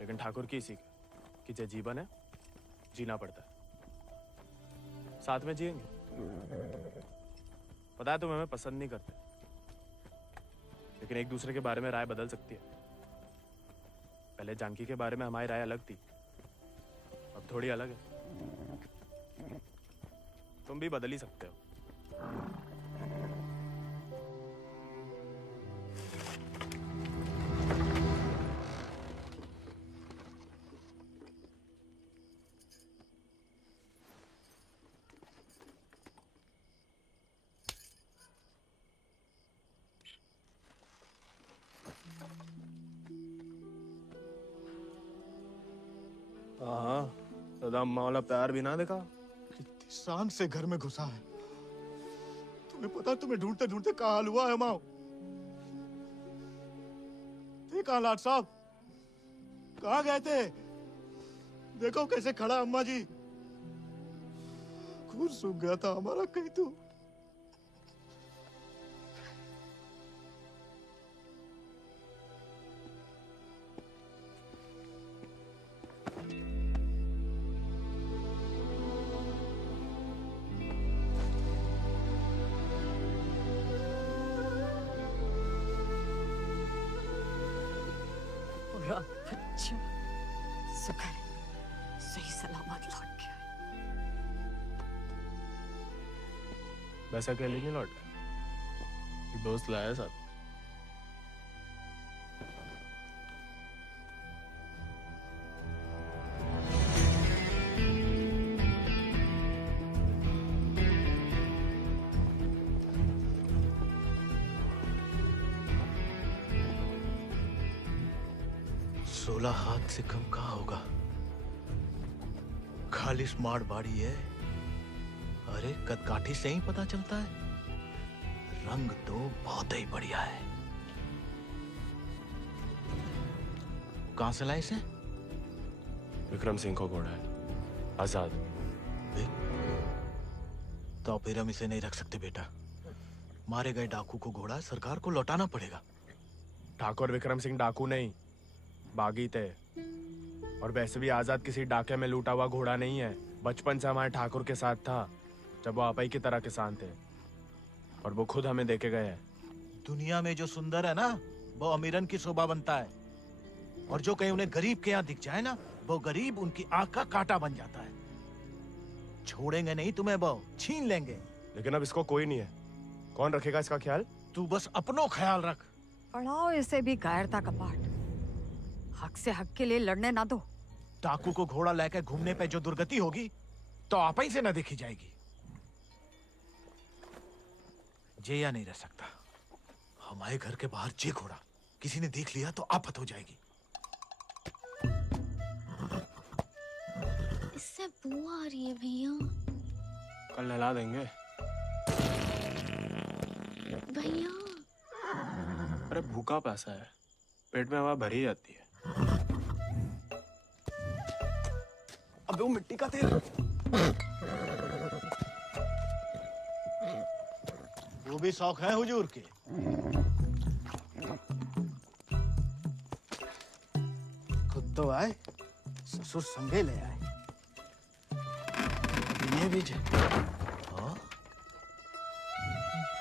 लेकिन ठाकुर की इसी कि जो जीवन है जीना पड़ता है, साथ में जिएंगे। पता है तुम हमें पसंद नहीं करते, लेकिन एक दूसरे के बारे में राय बदल सकती है। पहले जानकी के बारे में हमारी राय अलग थी, अब थोड़ी अलग है। तुम भी बदल ही सकते हो। हाँ, सदा अम्मा वाला प्यार भी ना देखा। कितनी शान से घर में घुसा है। तुम्हें पता, तुम्हें ढूंढते ढूंढते कहाँ हाल हुआ है माओ। थे कहाँ लाट साहब? कहाँ गए थे? देखो कैसे खड़ा अम्मा जी। खून सूख गया था हमारा कहीं तो। बच्चा शुक्र है सही सलामत लौट गया। वैसा अकेले नहीं लौटा, एक दोस्त लाया साथ। हाथ से कम कहाँ होगा? खाली स्मार्ट बाड़ी है। अरे कदकाठी से ही पता चलता है। रंग तो बहुत ही बढ़िया है। कहां से लाए इसे? विक्रम सिंह को घोड़ा है, आजाद। तो फिर हम इसे नहीं रख सकते बेटा। मारे गए डाकू को घोड़ा सरकार को लौटाना पड़ेगा। ठाकुर विक्रम सिंह डाकू नहीं, बागी थे। और वैसे भी आजाद किसी डाके में लूटा हुआ घोड़ा नहीं है। बचपन से हमारे ठाकुर के साथ था, जब वो आपई की तरह किसान थे, और वो खुद हमें देके गए हैं। दुनिया में जो सुंदर है ना, वो अमीरन की शोभा बनता है। और जो कहीं उन्हें गरीब के यहाँ दिख जाए ना, वो गरीब उनकी आंख का कांटा बन जाता है। छोड़ेंगे नहीं तुम्हें, वो छीन लेंगे। लेकिन अब इसको कोई नहीं है, कौन रखेगा इसका ख्याल? तू बस अपनो ख्याल रख। पढ़ाओ इसे भी कायरता का पाठ। हक से हक के लिए लड़ने ना दो। डाकू को घोड़ा लेकर घूमने पे जो दुर्गति होगी, तो आप ही से न देखी जाएगी। जेया नहीं रह सकता। हमारे घर के बाहर जे घोड़ा किसी ने देख लिया तो आफत हो जाएगी। इससे बू आ रही है भैया। कल नहला देंगे भैया। अरे भूखा पैसा है, पेट में हवा भरी जाती है। अबे वो मिट्टी का तेल। वो भी शौक है हुजूर के। खुद तो आए, ससुर संगे ले आए। ये भी हाँ?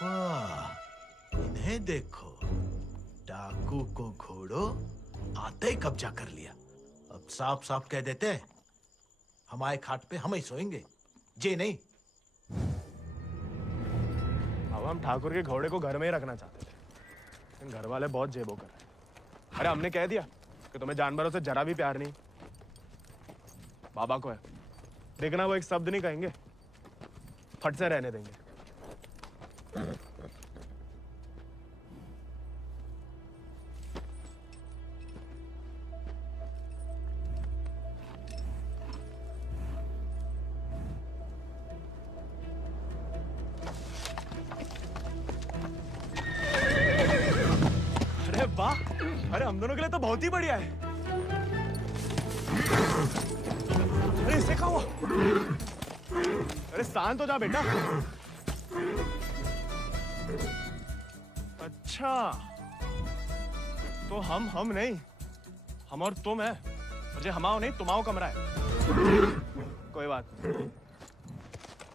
वाह, इन्हें देखो। डाकू को घोड़ो आते ही कब्जा कर लिया। अब साफ साफ कह देते हैं, हमारे खाट पे हम ही सोएंगे, जे नहीं। अब हम ठाकुर के घोड़े को घर में ही रखना चाहते थे, लेकिन घर वाले बहुत जेबो कर रहे हैं। अरे हमने कह दिया कि तुम्हें जानवरों से जरा भी प्यार नहीं। बाबा को है, देखना वो एक शब्द नहीं कहेंगे, फट से रहने देंगे। अरे वाह, अरे हम दोनों के लिए तो बहुत ही बढ़िया है। अरे इससे क्या हुआ? अरे शांत हो जा बेटा। अच्छा, तो हम नहीं, हम और तुम है, और जो हमाओ नहीं तुम्हाओ कमरा है। कोई बात नहीं,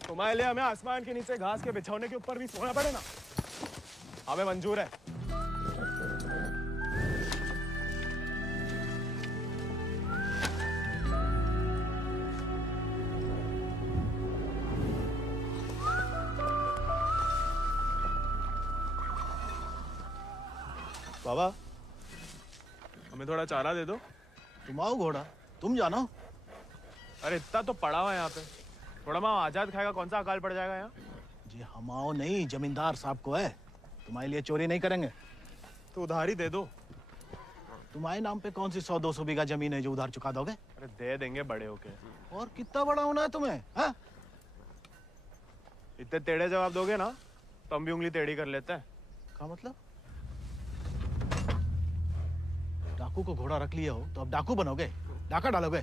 तुम्हारे लिए हमें आसमान के नीचे घास के बिछौने के ऊपर भी सोना पड़े ना, हमें मंजूर है। बाबा, हमें थोड़ा चारा दे दो। तुम आओ घोड़ा, तुम जानो। अरे इतना तो पड़ा हुआ है यहाँ पे, थोड़ा माँ आजाद खाएगा, कौन सा अकाल पड़ जाएगा यहाँ? जी हम आओ नहीं, जमींदार साहब को है, तुम्हारे लिए चोरी नहीं करेंगे। तो उधार ही दे दो। तुम्हारे नाम पे कौन सी 100-200 बीघा जमीन है जो उधार चुका दोगे? अरे दे देंगे बड़े होके। और कितना बड़ा होना है तुम्हें? हाँ? इतने टेढ़े जवाब दोगे ना तो हम भी उंगली टेढ़ी कर लेते हैं। क्या मतलब? डाकू को घोड़ा रख लिया हो तो अब डाकू बनोगे, डाका डालोगे?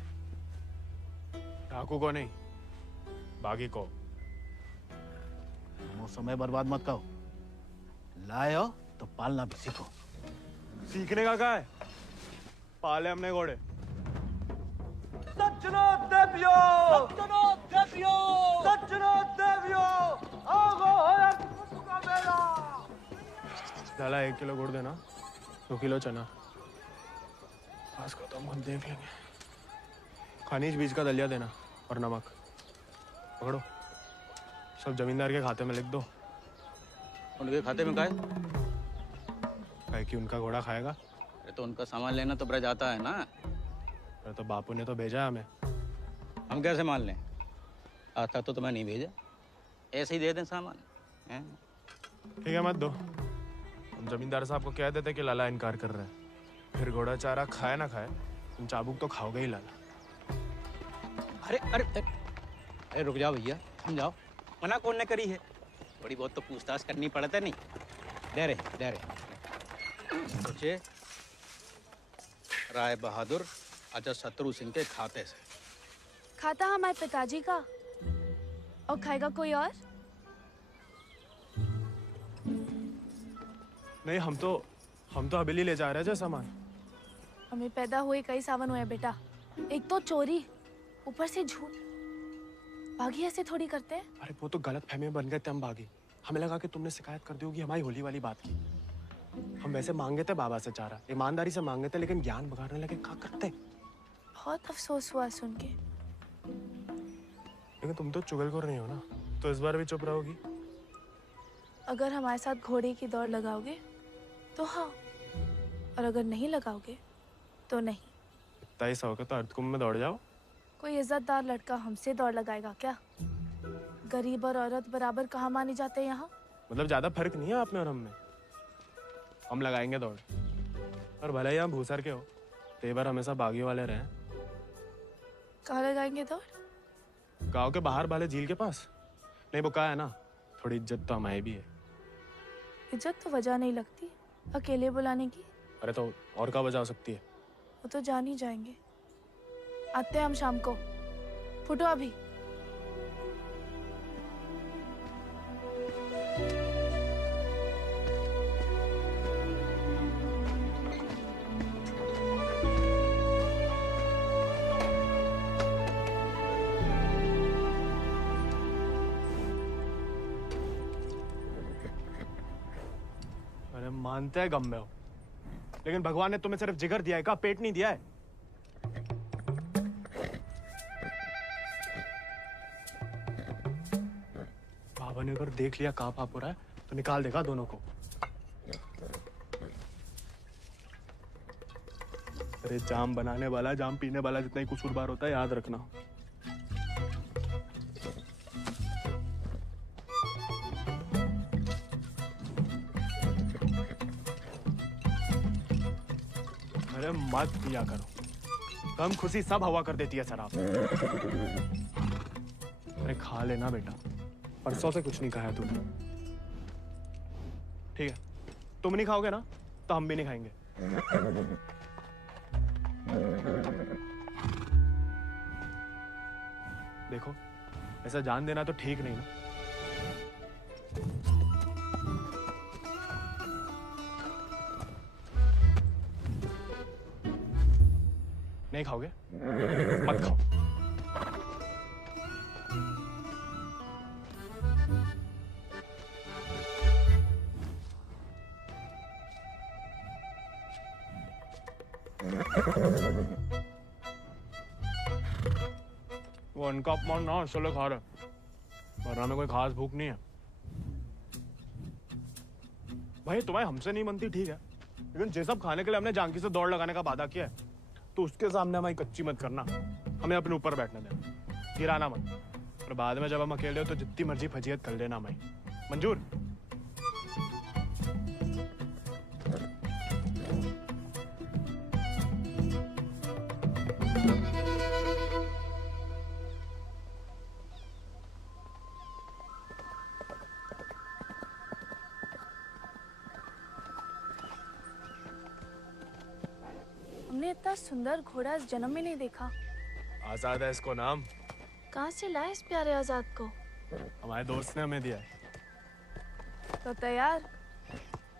डाकू को नहीं, बागी को। वो समय बर्बाद मत करो, लाए हो तो पालना भी सीखो। सीखने का क्या है, पाले हमने घोड़े। सज्जनो देवियो, सज्जनो देवियो, सज्जनो देवियो, आओ होया का मेला। लाला 1 किलो गुड़ देना, 2 किलो चना। आज को तो हम खुद देख लेंगे। खनिज बीज का दलिया देना और नमक। पकड़ो, सब जमींदार के खाते में लिख दो। उनके खाते में का है? काहे कि उनका घोड़ा खाएगा। अरे तो उनका सामान लेना तो ब्रज आता है ना। अरे तो बापू ने तो भेजा हमें। हम कैसे मान लें? आता तो तुम्हें नहीं भेजा, ऐसे ही दे दें सामान। ठीक है मत दो, हम जमींदार साहब को कह देते कि लाला इनकार कर रहा है, फिर घोड़ा चारा खाए ना खाए तुम चाबुक तो खाओगे ही लाला। अरे अरे अरे रुक जाओ भैया, समझाओ, मना कौन ने करी है? थोड़ी बहुत तो पूछताछ करनी पड़ता नहीं। दे रहे सोचे राय बहादुर अजय शत्रु सिंह के खाते से। खाता हमारे पिताजी का, और खाएगा कोई और? नहीं, हम तो हवेली ले जा रहे हैं सामान। हमें पैदा हुए कई सावन हुए बेटा, एक तो चोरी, ऊपर से झूठ। बागी ऐसे थोड़ी करते हैं। अरे वो तो गलत फहमी में बन गए थे हम बागी, हमें लगा कि तुमने शिकायत कर दी होगी हमारी होली वाली बात की। हम वैसे मांगे थे बाबा से चारा, ईमानदारी से मांगे थे, लेकिन ज्ञान बगाड़ने लगे, क्या करते? बहुत अफसोस हुआ सुन के। लेकिन तुम तो चुगलखोर नहीं हो ना, तो इस बार भी चुप रहोगी? अगर हमारे साथ घोड़े की दौड़ लगाओगे तो हाँ, और अगर नहीं लगाओगे तो नहीं। इतना ही शौक है तो अर्धकुंभ में दौड़ जाओ। कोई इज्जतदार लड़का हमसे दौड़ लगाएगा क्या? गरीब और औरत बराबर कहाँ माने जाते हैं यहाँ? मतलब ज्यादा फर्क नहीं है आप में और हम में। हम लगाएंगे दौड़, और भले ही हम भूसर के हो, तेवर हमेशा बागी वाले रहे। कहाँ लगाएंगे दौड़? गांव के बाहर वाले झील के पास। नहीं वो कहा है ना, थोड़ी इज्जत तो हमारी भी है। इज्जत तो वजह नहीं लगती अकेले बुलाने की। अरे तो और क्या वजह हो सकती है? वो तो जान ही जाएंगे। आते हैं हम शाम को, फुटो अभी। अरे मानते हैं गम में हो, लेकिन भगवान ने तुम्हें सिर्फ जिगर दिया है, का पेट नहीं दिया है। बाबा ने अगर देख लिया कहाँ पाप हो रहा है तो निकाल देगा दोनों को। अरे जाम बनाने वाला जाम पीने वाला जितना ही कसूरवार होता है, याद रखना। अरे मत पिया करो, कम खुशी सब हवा कर देती है शराब। अरे खा लेना बेटा, परसों से कुछ नहीं खाया तूने। ठीक है, तुम नहीं खाओगे ना तो हम भी नहीं खाएंगे। देखो, ऐसा जान देना तो ठीक नहीं ना। नहीं खाओगे? मत खाओ। वो उनका अपमान ना चलो खा रहे, वरना में कोई खास भूख नहीं है। भाई तुम्हें हमसे नहीं बनती ठीक है, लेकिन ये सब खाने के लिए हमने जानकी से दौड़ लगाने का वादा किया है, तो उसके सामने हमारी कच्ची मत करना। हमें अपने ऊपर बैठने देना, गिराना मत। और बाद में जब हम अकेले हो तो जितनी मर्जी फजीयत कर लेना हमारी। मंजूर? हमने इतना सुंदर घोड़ा इस जन्म में नहीं देखा। आजाद है इसको नाम। कहाँ से लाए इस प्यारे आजाद को? हमारे दोस्त ने हमें दिया है। तो तैयार?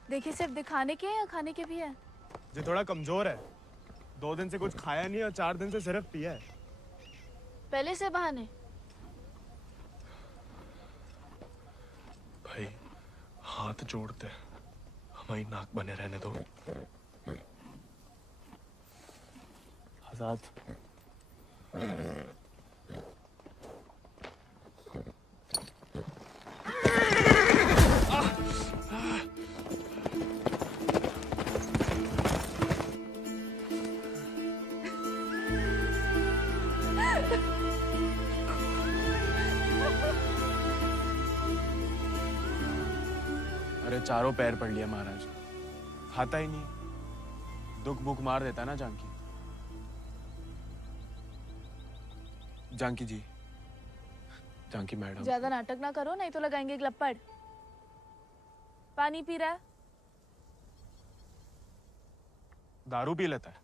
देखिए सिर्फ दिखाने के हैं या खाने के भी हैं? जो थोड़ा कमजोर है, 2 दिन से कुछ खाया नहीं और 4 दिन से सिर्फ पिया है। पहले से बहाने। भाई हाथ जोड़ते, हमारी नाक बने रहने दो। आजाद, अरे चारों पैर पड़ लिया महाराज, खाता ही नहीं। दुख भूख मार देता ना जानकी। जानकी जी, जानकी मैडम। ज्यादा नाटक ना करो नहीं तो लगाएंगे ग्लप्पड़। पानी पी रहा है? दारू पी लेता है।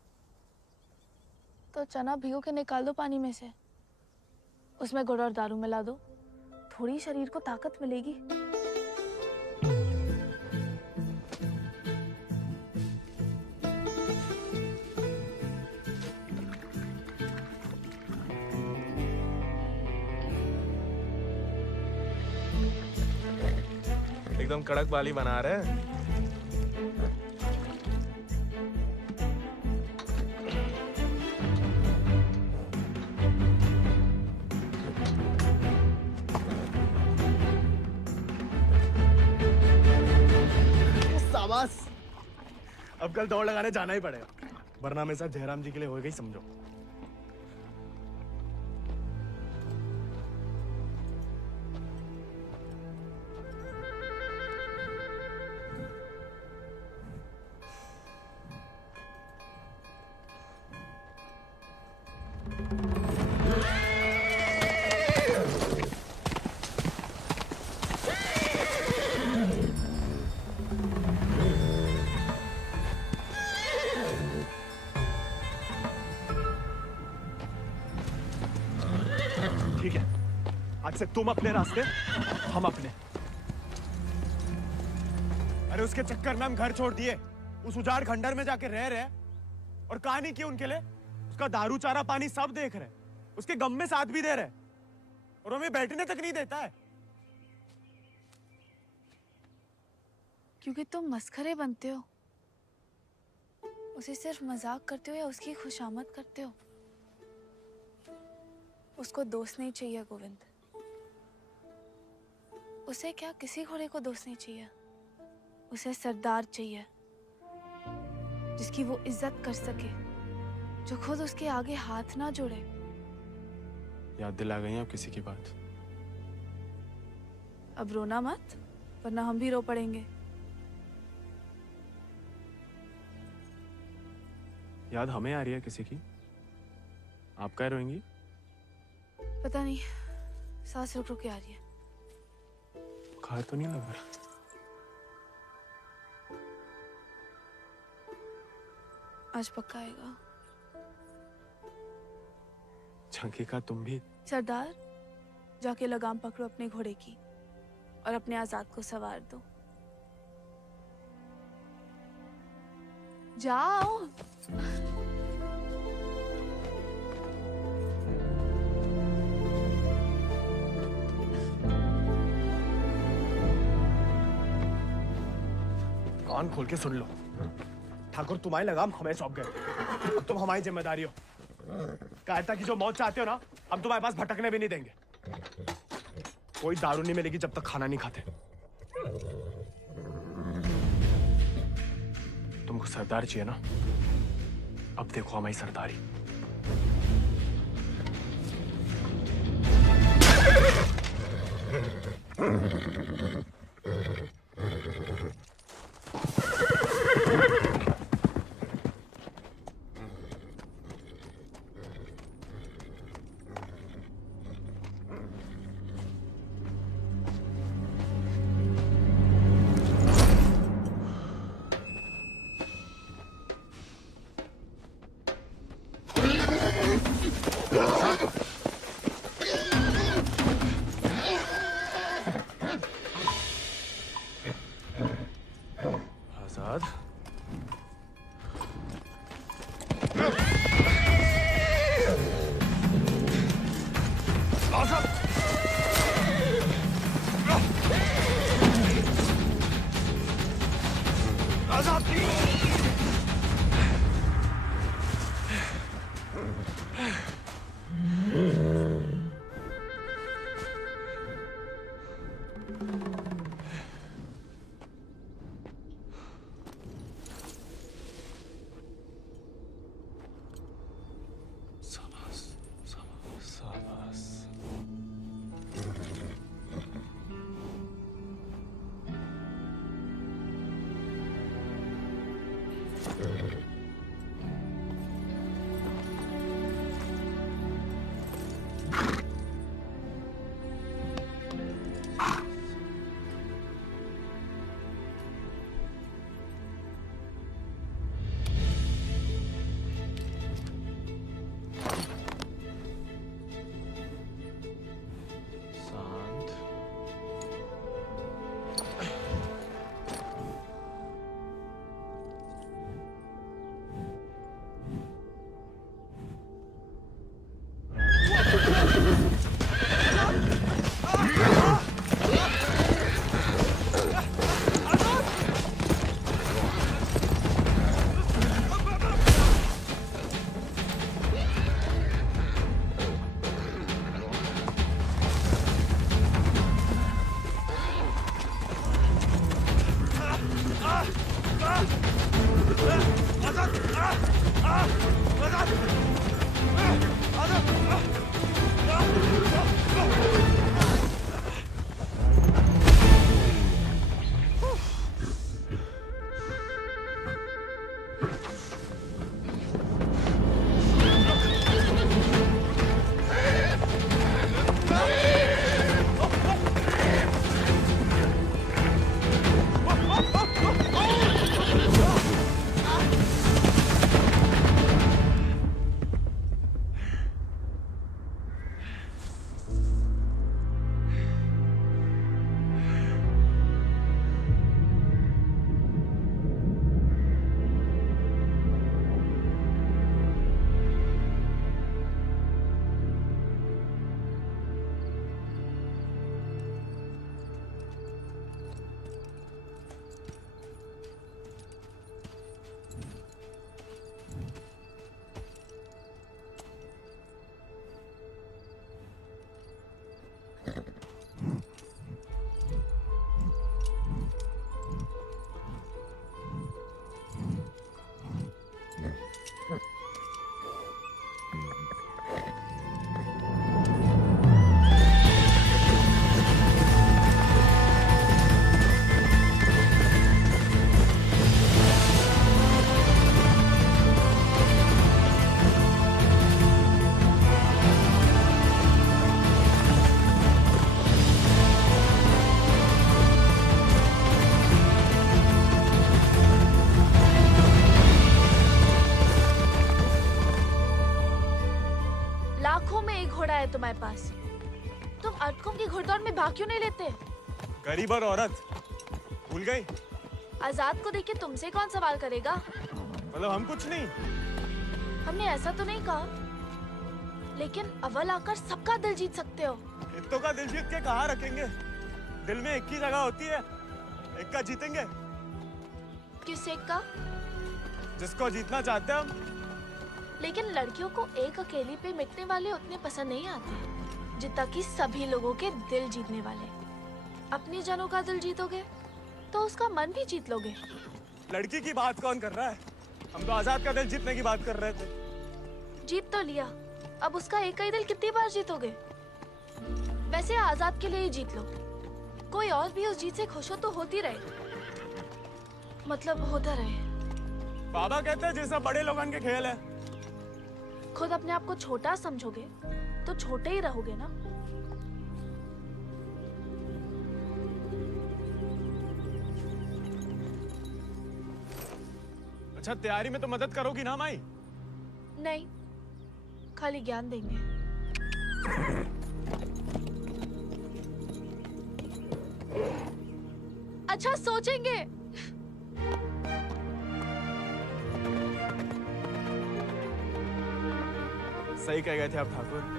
तो चना भिगो के निकाल दो पानी में से, उसमें गुड़ और दारू मिला दो, थोड़ी शरीर को ताकत मिलेगी। एकदम कड़क बाली बना रहे हैं। शाबाश, अब कल दौड़ लगाने जाना ही पड़ेगा, वरना मेरे साथ जयराम जी के लिए हो गई समझो। ठीक है, आज से तुम अपने रास्ते, हम अपने। अरे उसके चक्कर में हम घर छोड़ दिए, उस उजाड़ खंडर में जाके रह रहे और कहानी की उनके लिए। उसका दारू चारा पानी सब देख रहे, उसके गम में साथ भी दे रहे और हमें बैठने तक नहीं देता है। क्योंकि तुम मस्खरे बनते हो, उसे सिर्फ मजाक करते हो या उसकी खुशामद करते हो। उसको दोस्त नहीं चाहिए गोविंद, उसे क्या किसी घोड़े को दोस्त नहीं चाहिए, उसे सरदार चाहिए जिसकी वो इज्जत कर सके, जो खुद उसके आगे हाथ ना जोड़े। याद दिला गई अब किसी की बात। अब रोना मत, वरना हम भी रो पड़ेंगे। याद हमें आ रही है किसी की? आप क्या रोएंगी? पता नहीं, सांस रुक रुक के आ रही है। बुखार तो नहीं लग रहा? आज पक्का आएगा। झंकी का तुम भी? सरदार, जाके लगाम पकड़ो अपने घोड़े की और अपने आजाद को सवार दो। जाओ। कान खोल के सुन लो, ठाकुर तुम्हारी लगाम हमें सौंप गए, अब तुम हमारी जिम्मेदारी हो। कायरता की जो मौत चाहते हो ना, हम तुम्हारे पास भटकने भी नहीं देंगे। कोई दारू नहीं मिलेगी जब तक खाना नहीं खाते। तुमको सरदार चाहिए ना, अब देखो हमारी सरदारी। है तुम्हारे पास? तुम अर्धकुंभ की घुड़दौड़ में भाग क्यों नहीं लेते? गरीब और औरत भूल गई? आजाद को देख के तुमसे कौन सवाल करेगा? मतलब हम कुछ नहीं? हमने ऐसा तो नहीं कहा, लेकिन अव्वल आकर सबका दिल जीत सकते हो। इत्तो का दिल जीत के कहाँ रखेंगे? दिल में एक ही जगह होती है, एक का जीतेंगे। किस एक का? जिसको जीतना चाहते हैं हम। लेकिन लड़कियों को एक अकेली पे मिटने वाले उतने पसंद नहीं आते जितना कि सभी लोगों के दिल जीतने वाले। अपनी जनों का दिल जीतोगे तो उसका मन भी जीत लोगे। लड़की की बात कौन कर रहा है? हम तो आजाद का दिल जीतने की बात कर रहे थे। जीत तो लिया, अब उसका एक ही दिल कितनी बार जीतोगे? वैसे आजाद के लिए ही जीत लो। कोई और भी उस जीत से खुश हो तो होती रहे, मतलब होता रहे। बाबा कहते हैं जैसा बड़े लोगन के खेल है। खुद अपने आप को छोटा समझोगे तो छोटे ही रहोगे ना। अच्छा, तैयारी में तो मदद करोगी ना माई? नहीं, खाली ज्ञान देंगे। अच्छा, सोचेंगे। सही कह गए थे आप Thakur.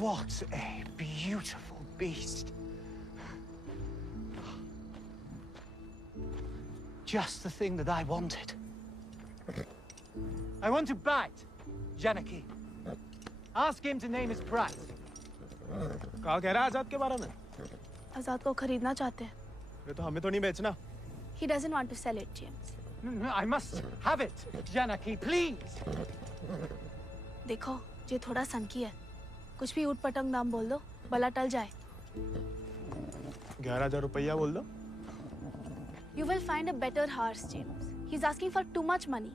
What a beautiful beast. Just the thing that I wanted. I want to bite Janaki. Ask him to name his price. कहा कह रहा है आजाद के बारे में? आजाद को खरीदना चाहते हैं। ये तो हमें तो नहीं बेचना। He doesn't want to sell it, James. No, I must have it, Janaki, please. देखो, ये थोड़ा सनकी है। कुछ भी ऊट-पटंग नाम बोल दो, भला टल जाए। 11,000 रुपया बोल दो। You will find a better horse, James. He's asking for too much money.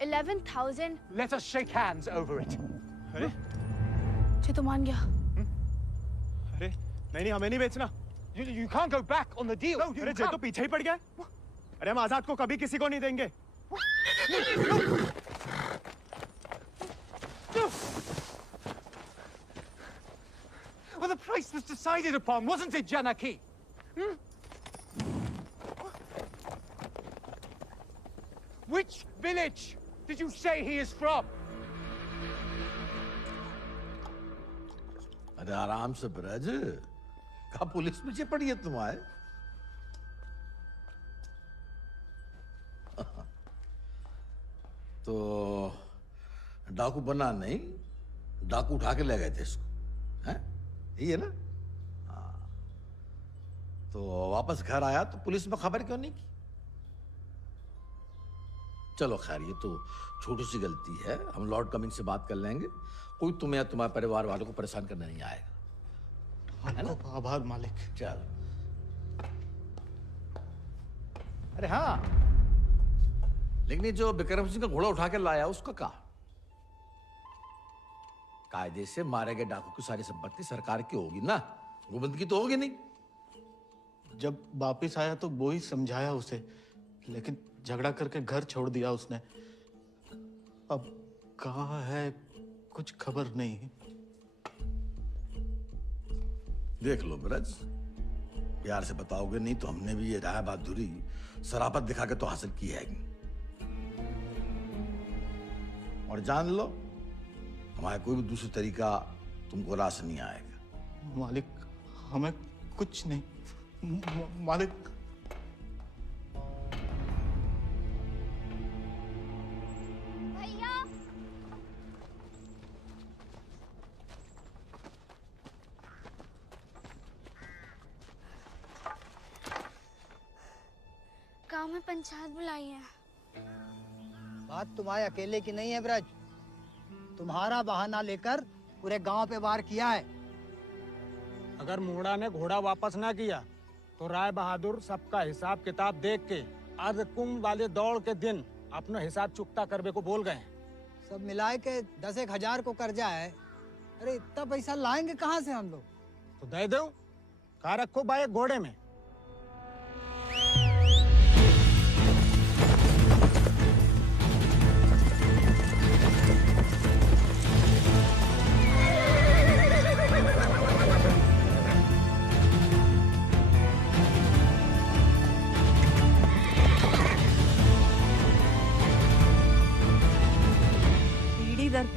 11,000. Let us shake hands over it. अरे? ये तो मान गया। अरे, नहीं, हमें नहीं बेचना। You can't go back on the deal. अरे, जे तो पीछे ही पड़ गया। अरे, हम आजाद को कभी किसी को नहीं देंगे। Well, the price was decided upon, wasn't it, Janaki? Which village did you say he is from? अरे आराम से ब्रज, कहा पुलिस पीछे पड़ी है तुम्हारे? तो डाकू बना नहीं, डाकू उठा के ले गए थे इसको, हैं? यही है ना? हाँ। तो वापस घर आया तो पुलिस में खबर क्यों नहीं की? चलो खैर, ये तो छोटी सी गलती है, हम लॉर्ड कमिंग से बात कर लेंगे। कोई तुम्हें या तुम्हारे परिवार वालों को परेशान करने नहीं आएगा, है ना? आभार मालिक। चल। अरे हाँ, लेकिन ये जो विक्रम सिंह का घोड़ा उठा के लाया उसका कहा? कायदे से मारे गए डाकू की सारी संपत्ति सरकार की होगी ना, गोविंद की तो होगी नहीं। जब वापिस आया तो वो ही समझाया उसे, लेकिन झगड़ा करके घर छोड़ दिया उसने। अब कहाँ है कुछ खबर नहीं। देख लो ब्रज, प्यार से बताओगे नहीं तो हमने भी ये राय बहादुरी शराफत दिखा के तो हासिल की है। और जान लो, हमारा कोई भी दूसरी तरीका तुमको रास नहीं आएगा। मालिक, हमें कुछ नहीं। मालिक, गांव में पंचायत बुलाई है। बात तुम्हारे अकेले की नहीं है ब्रज, तुम्हारा बहाना लेकर पूरे गांव पे वार किया है। अगर मूड़ा ने घोड़ा वापस ना किया तो राय बहादुर सबका हिसाब किताब देख के अर्धकुंभ वाले दौड़ के दिन अपना हिसाब चुकता करने को बोल गए। सब मिलाए के 10,000 को कर्जा है। अरे इतना पैसा लाएंगे कहाँ से हम लोग? तो दे दो, कहा रखो भाई घोड़े में।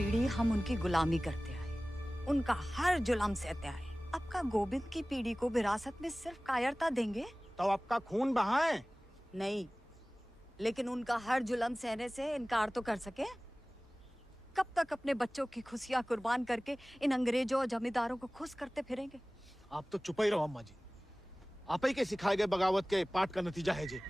पीढ़ी हम उनकी गुलामी करते आए, उनका हर जुल्म सहते आए। अब का गोविंद की पीढ़ी को विरासत में सिर्फ कायरता देंगे तो आपका खून बहाएं? नहीं, लेकिन उनका हर जुल्म सहने से इनकार तो कर सके। कब तक अपने बच्चों की खुशियां कुर्बान करके इन अंग्रेजों और जमींदारों को खुश करते फिरेंगे? आप तो चुप ही रहो अम्मा जी। आप ही के सिखाए गए बगावत के पाठ का नतीजा है जी।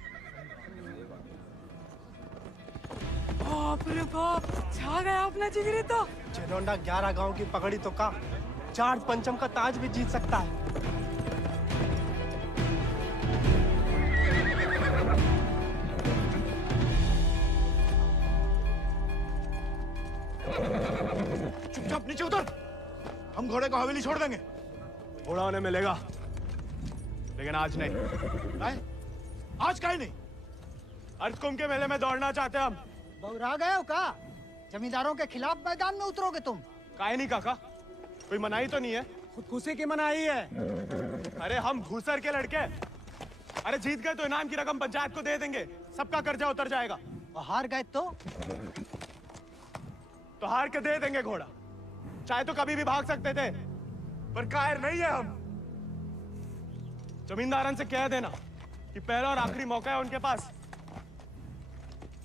बाप रे बाप, छा गया अपना जिगरी तो। जेलोंडा 11 गांव की पकड़ी तो का चार पंचम का ताज भी जीत सकता है। चुपचाप नीचे उतर, हम घोड़े को हवेली छोड़ देंगे। घोड़ा उन्हें मिलेगा, लेकिन आज नहीं। आज काहे नहीं? अर्धकुंभ के मेले में दौड़ना चाहते हैं हम। बौरा गए हो का? जमींदारों के खिलाफ मैदान में उतरोगे तुम? काहे नहीं काका, कोई मनाही तो नहीं है? खुदकुशी की मनाही है। अरे हम घूसर के लड़के, अरे जीत गए तो इनाम की रकम पंचायत को दे देंगे, सबका कर्जा उतर जाएगा। और हार गए तो हार के दे देंगे घोड़ा, चाहे तो कभी भी भाग सकते थे, पर कायर नहीं है हम। जमींदारन से कह देना कि पहला और आखिरी मौका है उनके पास।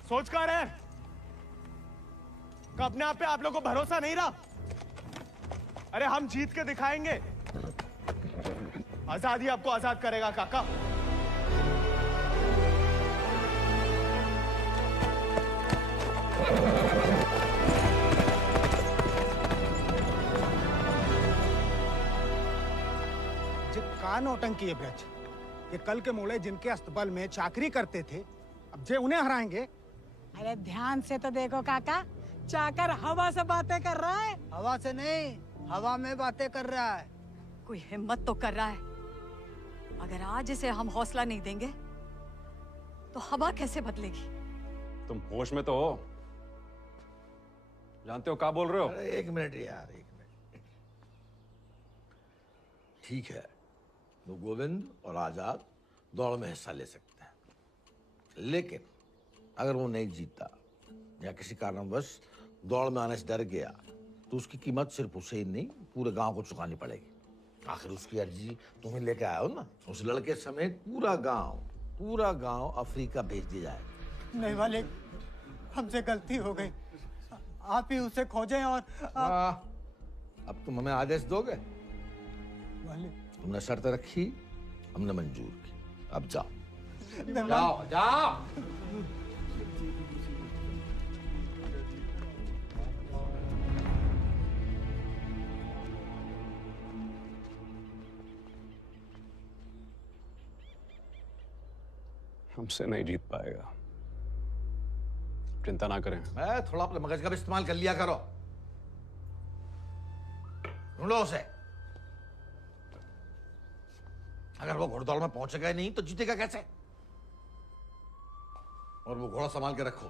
सोच कर है कि अपने आप पे आप लोगों को भरोसा नहीं रहा। अरे हम जीत के दिखाएंगे, आजादी आपको आजाद करेगा काका। का नौटंकी है ब्रज, ये कल के मोड़े जिनके अस्तबल में चाकरी करते थे, अब जे उन्हें हराएंगे। अरे ध्यान से तो देखो काका, चाकर हवा से बातें कर रहा है। हवा से नहीं, हवा में बातें कर रहा है। कोई हिम्मत तो कर रहा है। अगर आज इसे हम हौसला नहीं देंगे तो हवा कैसे बदलेगी? तुम होश में तो हो? जानते हो क्या बोल रहे हो? अरे एक मिनट यार, एक मिनट। ठीक है, वो गोविंद और आजाद दौड़ में हिस्सा ले सकते हैं, लेकिन अगर वो नहीं जीता या किसी कारणवश दौड़ में आने से डर गया तो उसकी कीमत सिर्फ उसे ही नहीं पूरे गांव को चुकानी पड़ेगी। आखिर उसकी अर्जी तुम्हें लेके आया हो ना। उस लड़के समेत पूरा गांव अफ्रीका भेज दिया जाएगा। नहीं वाले, हमसे गलती हो गई, आप ही उसे खोजें। और अब तुम हमें आदेश दोगे? वाले तुमने शर्त रखी, हमने मंजूर की, अब जाओ। नहीं, जाओ जाओ। हमसे नहीं जीत पाएगा, चिंता ना करें। थोड़ा अपने मगज का भी इस्तेमाल कर लिया करो। ढूंढो उसे। अगर वो घोड़दौड़ में पहुंचेगा नहीं तो जीतेगा कैसे? और वो घोड़ा संभाल के रखो,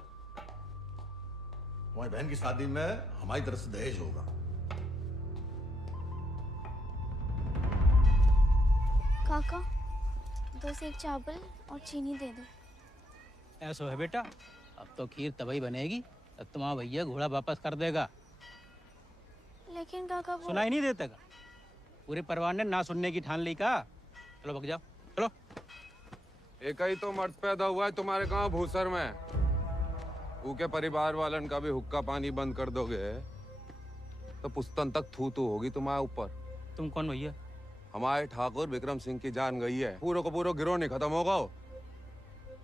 तुम्हारी बहन की शादी में हमारी तरफ से दहेज होगा। काका 2 सेक चावल और चीनी दे दो। ऐसा है बेटा, अब तो खीर तभी बनेगी तब तुम्हारा भैया घोड़ा वापस कर देगा। लेकिन काका वो सुनाई नहीं देता का? पूरे परिवार ने ना सुनने की ठान ली का। चलो भग जाओ, चलो। एक ही तो मर्द पैदा हुआ है तुम्हारे गांव भूसर में, ऊके परिवार वालन का भी हुक्का पानी बंद कर दोगे तो पुस्तन तक थू थू होगी तुम्हारे ऊपर। तुम कौन भैया? हमारे ठाकुर विक्रम सिंह की जान गई है, पूरा को पूरा गिरोह नहीं खत्म होगा।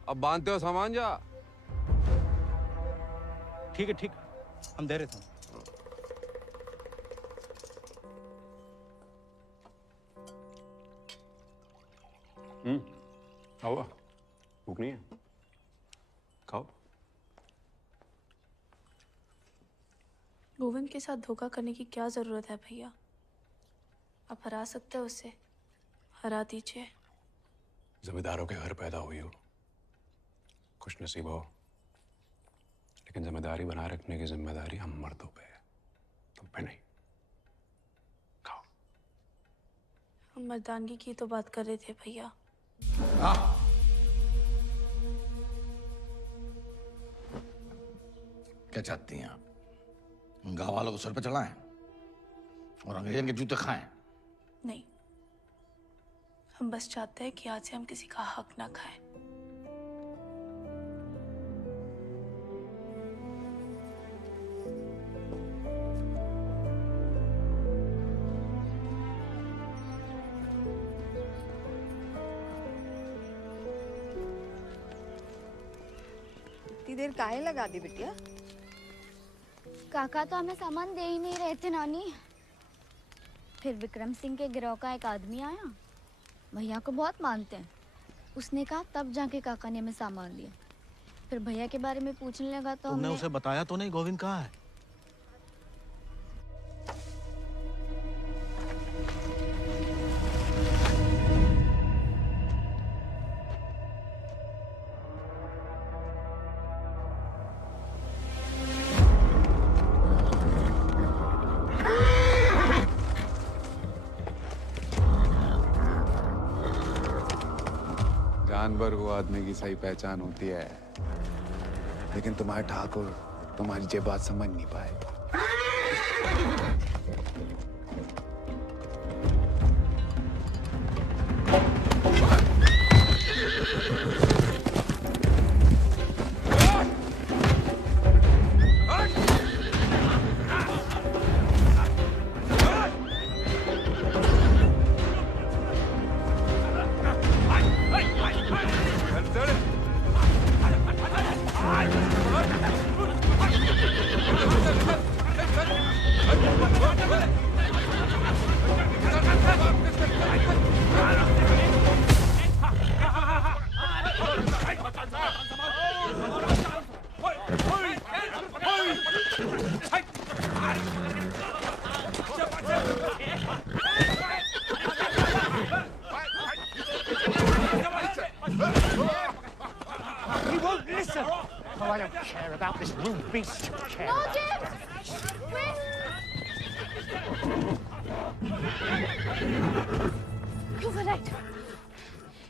अब बांधते हो सामान जा। ठीक है, ठीक, हम दे रहे थे। खाओ, भूख नहीं है? खाओ। गोविंद के साथ धोखा करने की क्या जरूरत है भैया? आप हरा सकते हो उसे, हरा दीजिए। जमींदारों के घर पैदा हुई हो, खुश नसीब हो, लेकिन जिम्मेदारी बनाए रखने की जिम्मेदारी हम मर्दों पे है, तुम पे नहीं। खाओ। हम मर्दानगी की तो बात कर रहे थे भैया। क्या चाहती हैं आप? गांव वालों को सर पे चढ़ाएं और अंग्रेजन के जूते खाएं। नहीं, हम बस चाहते हैं कि आज से हम किसी का हक ना खाएं। इतनी देर काहे लगा दी बिटिया? काका तो हमें सामान दे ही नहीं रहे थे नानी। फिर विक्रम सिंह के गिरोह का एक आदमी आया, भैया को बहुत मानते हैं। उसने कहा तब जाके काका ने हमें सामान दिया। फिर भैया के बारे में पूछने लगा तो तुमने हमने उसे बताया तो नहीं गोविंद कहाँ है? जानवर को आदमी की सही पहचान होती है, लेकिन तुम्हारे ठाकुर तुम्हारी ये बात समझ नहीं पाए। He won't listen. Oh, I don't care about this little beast. No, James! Wait! You were right.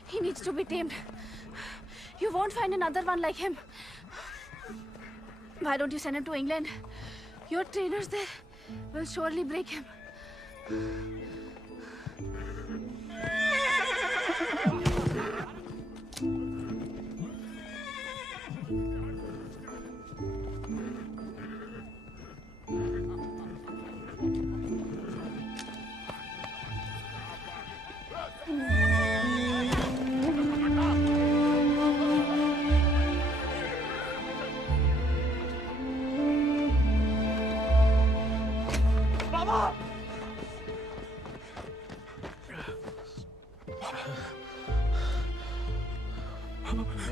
He needs to be tamed. You won't find another one like him. Why don't you send him to England? Your trainers there will surely break him.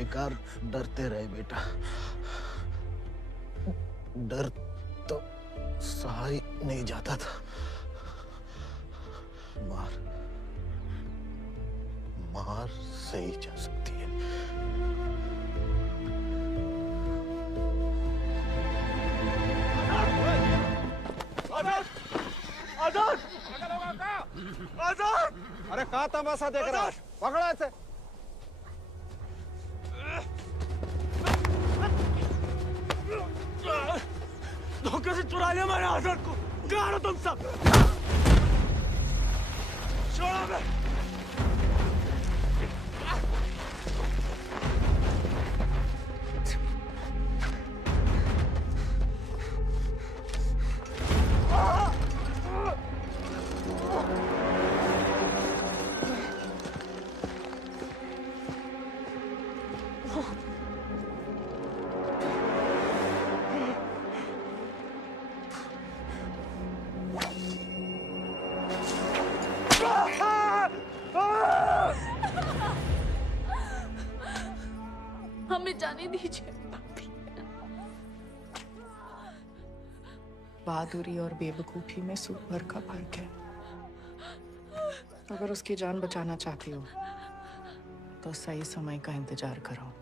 बेकार डरते रहे बेटा। डर तो सहा ही नहीं जाता था। मार सही जा सकती है। आजाद! आजाद! अरे कहाँ तमाशा देख रहा है? पकड़ा इसे। धोखे से चुरा लिया मैंने आजाद को। कहाँ हो तुम सब? छोड़ो बे। हमें जाने दीजिए। बहादुरी और बेवकूफी में सूप भर का फर्क है। अगर उसकी जान बचाना चाहती हो तो सही समय का इंतजार करो।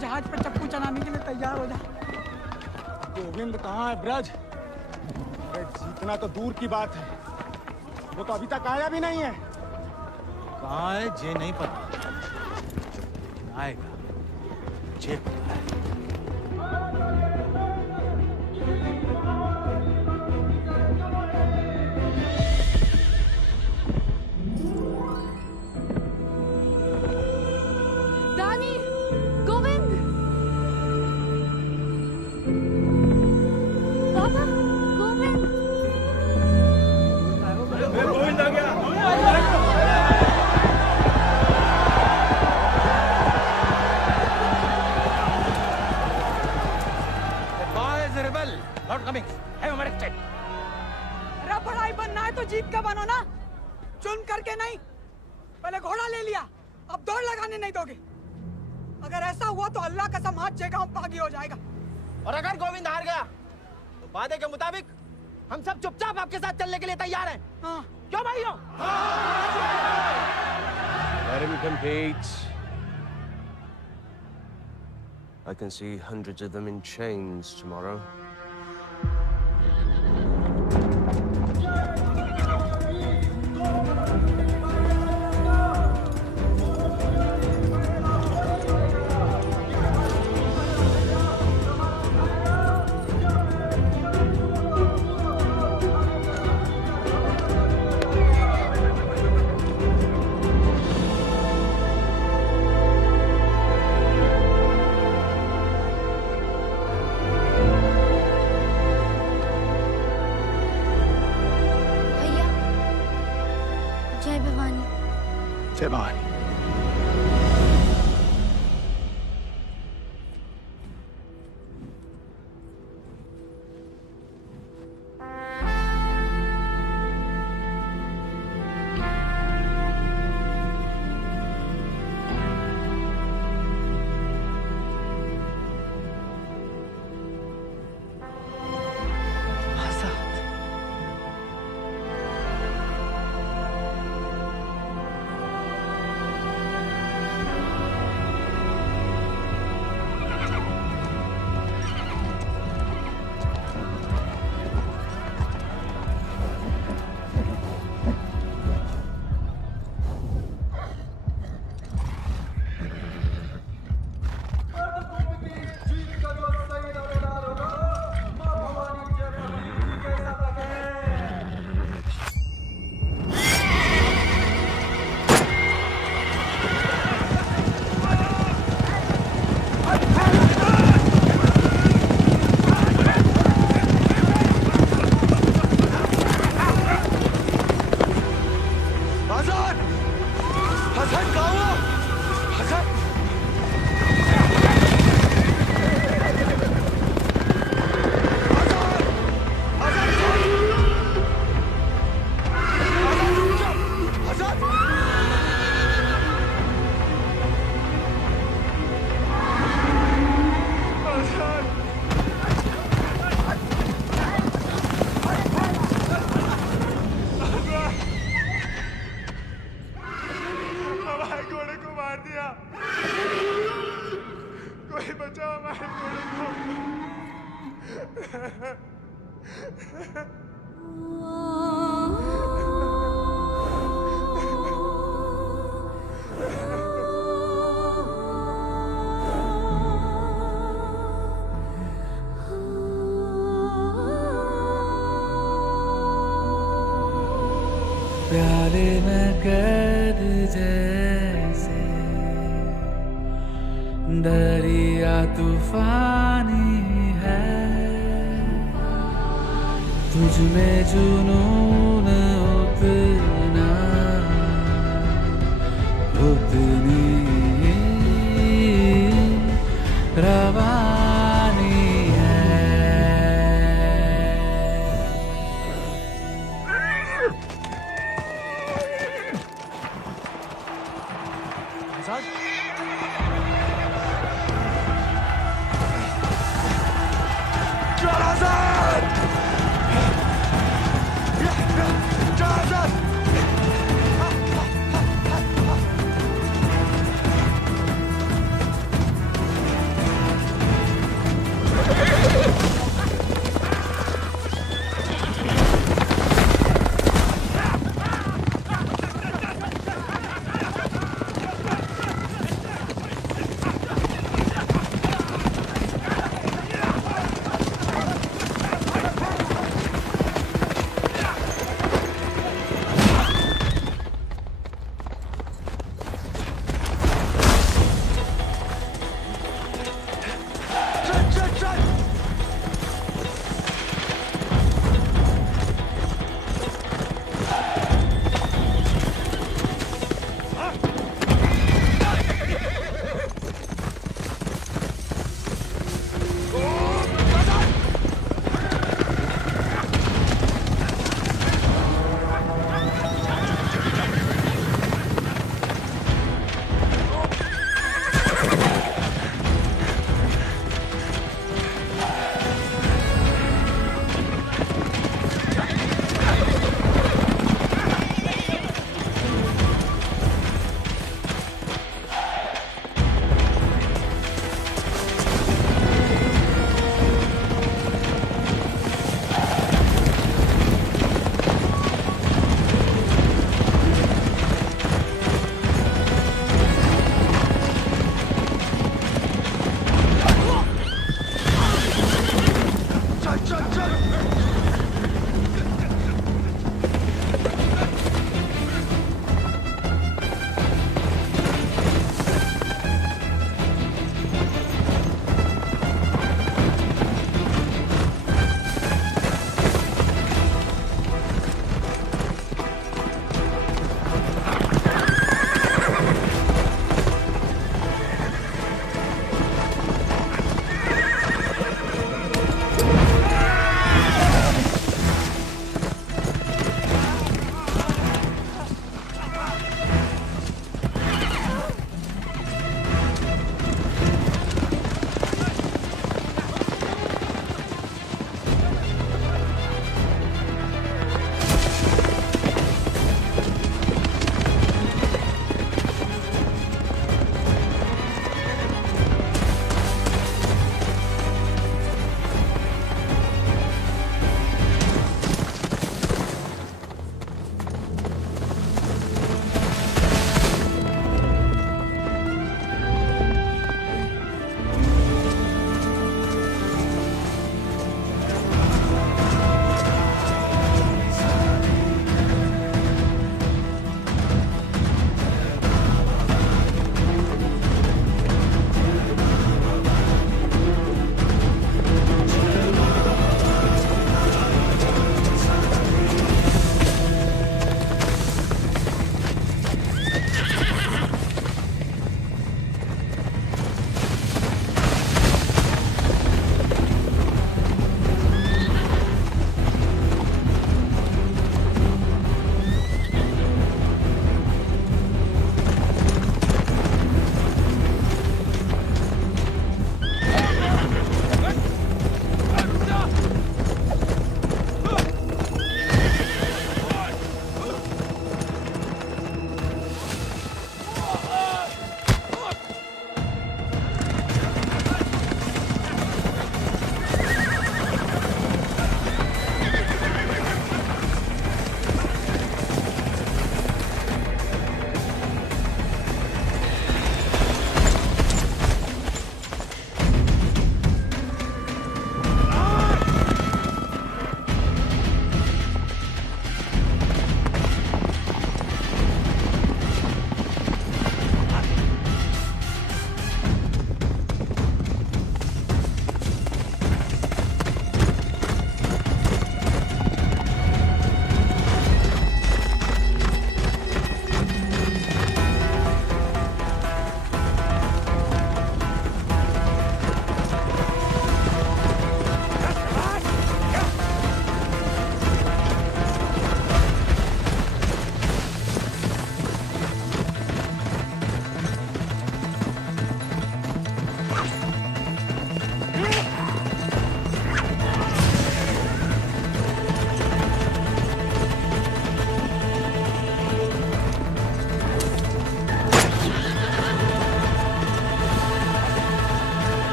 जहाज पर चप्पू चलाने के लिए तैयार हो जा। गोविंद कहाँ है ब्रज? अरे जीतना तो दूर की बात है, वो तो अभी तक आया भी नहीं है। कहाँ है जे नहीं पता, आएगा जे पता है। गोविंद आ गया। बनो ना, चुन करके नहीं। पहले घोड़ा ले लिया, अब दौड़ लगाने नहीं दोगे। अगर ऐसा हुआ तो अल्लाह कसम हाथ जगह बागी हो जाएगा। और अगर गोविंद हार गया तो वादे के मुताबिक हम सब चुपचाप आपके साथ चलने के लिए तैयार हैं। हाँ। क्यों भाइयों? Let him compete. I can see hundreds of them in chains tomorrow. जय भवानी। जय भवानी। प्याले में कैद जैसे दरिया तूफानी है, तुझ में जुनून उतना उतनी रवानी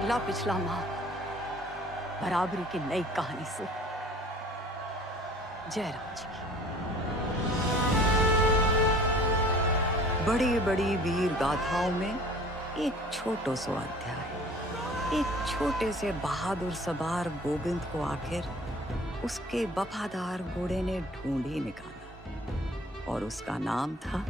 अगला पिछला माह बराबरी की नई कहानी से जयराम जी की। बड़ी बड़ी वीर गाथाओं में एक छोटो सो अध्याय। एक छोटे से बहादुर सवार गोविंद को आखिर उसके वफादार घोड़े ने ढूंढ ही निकाला और उसका नाम था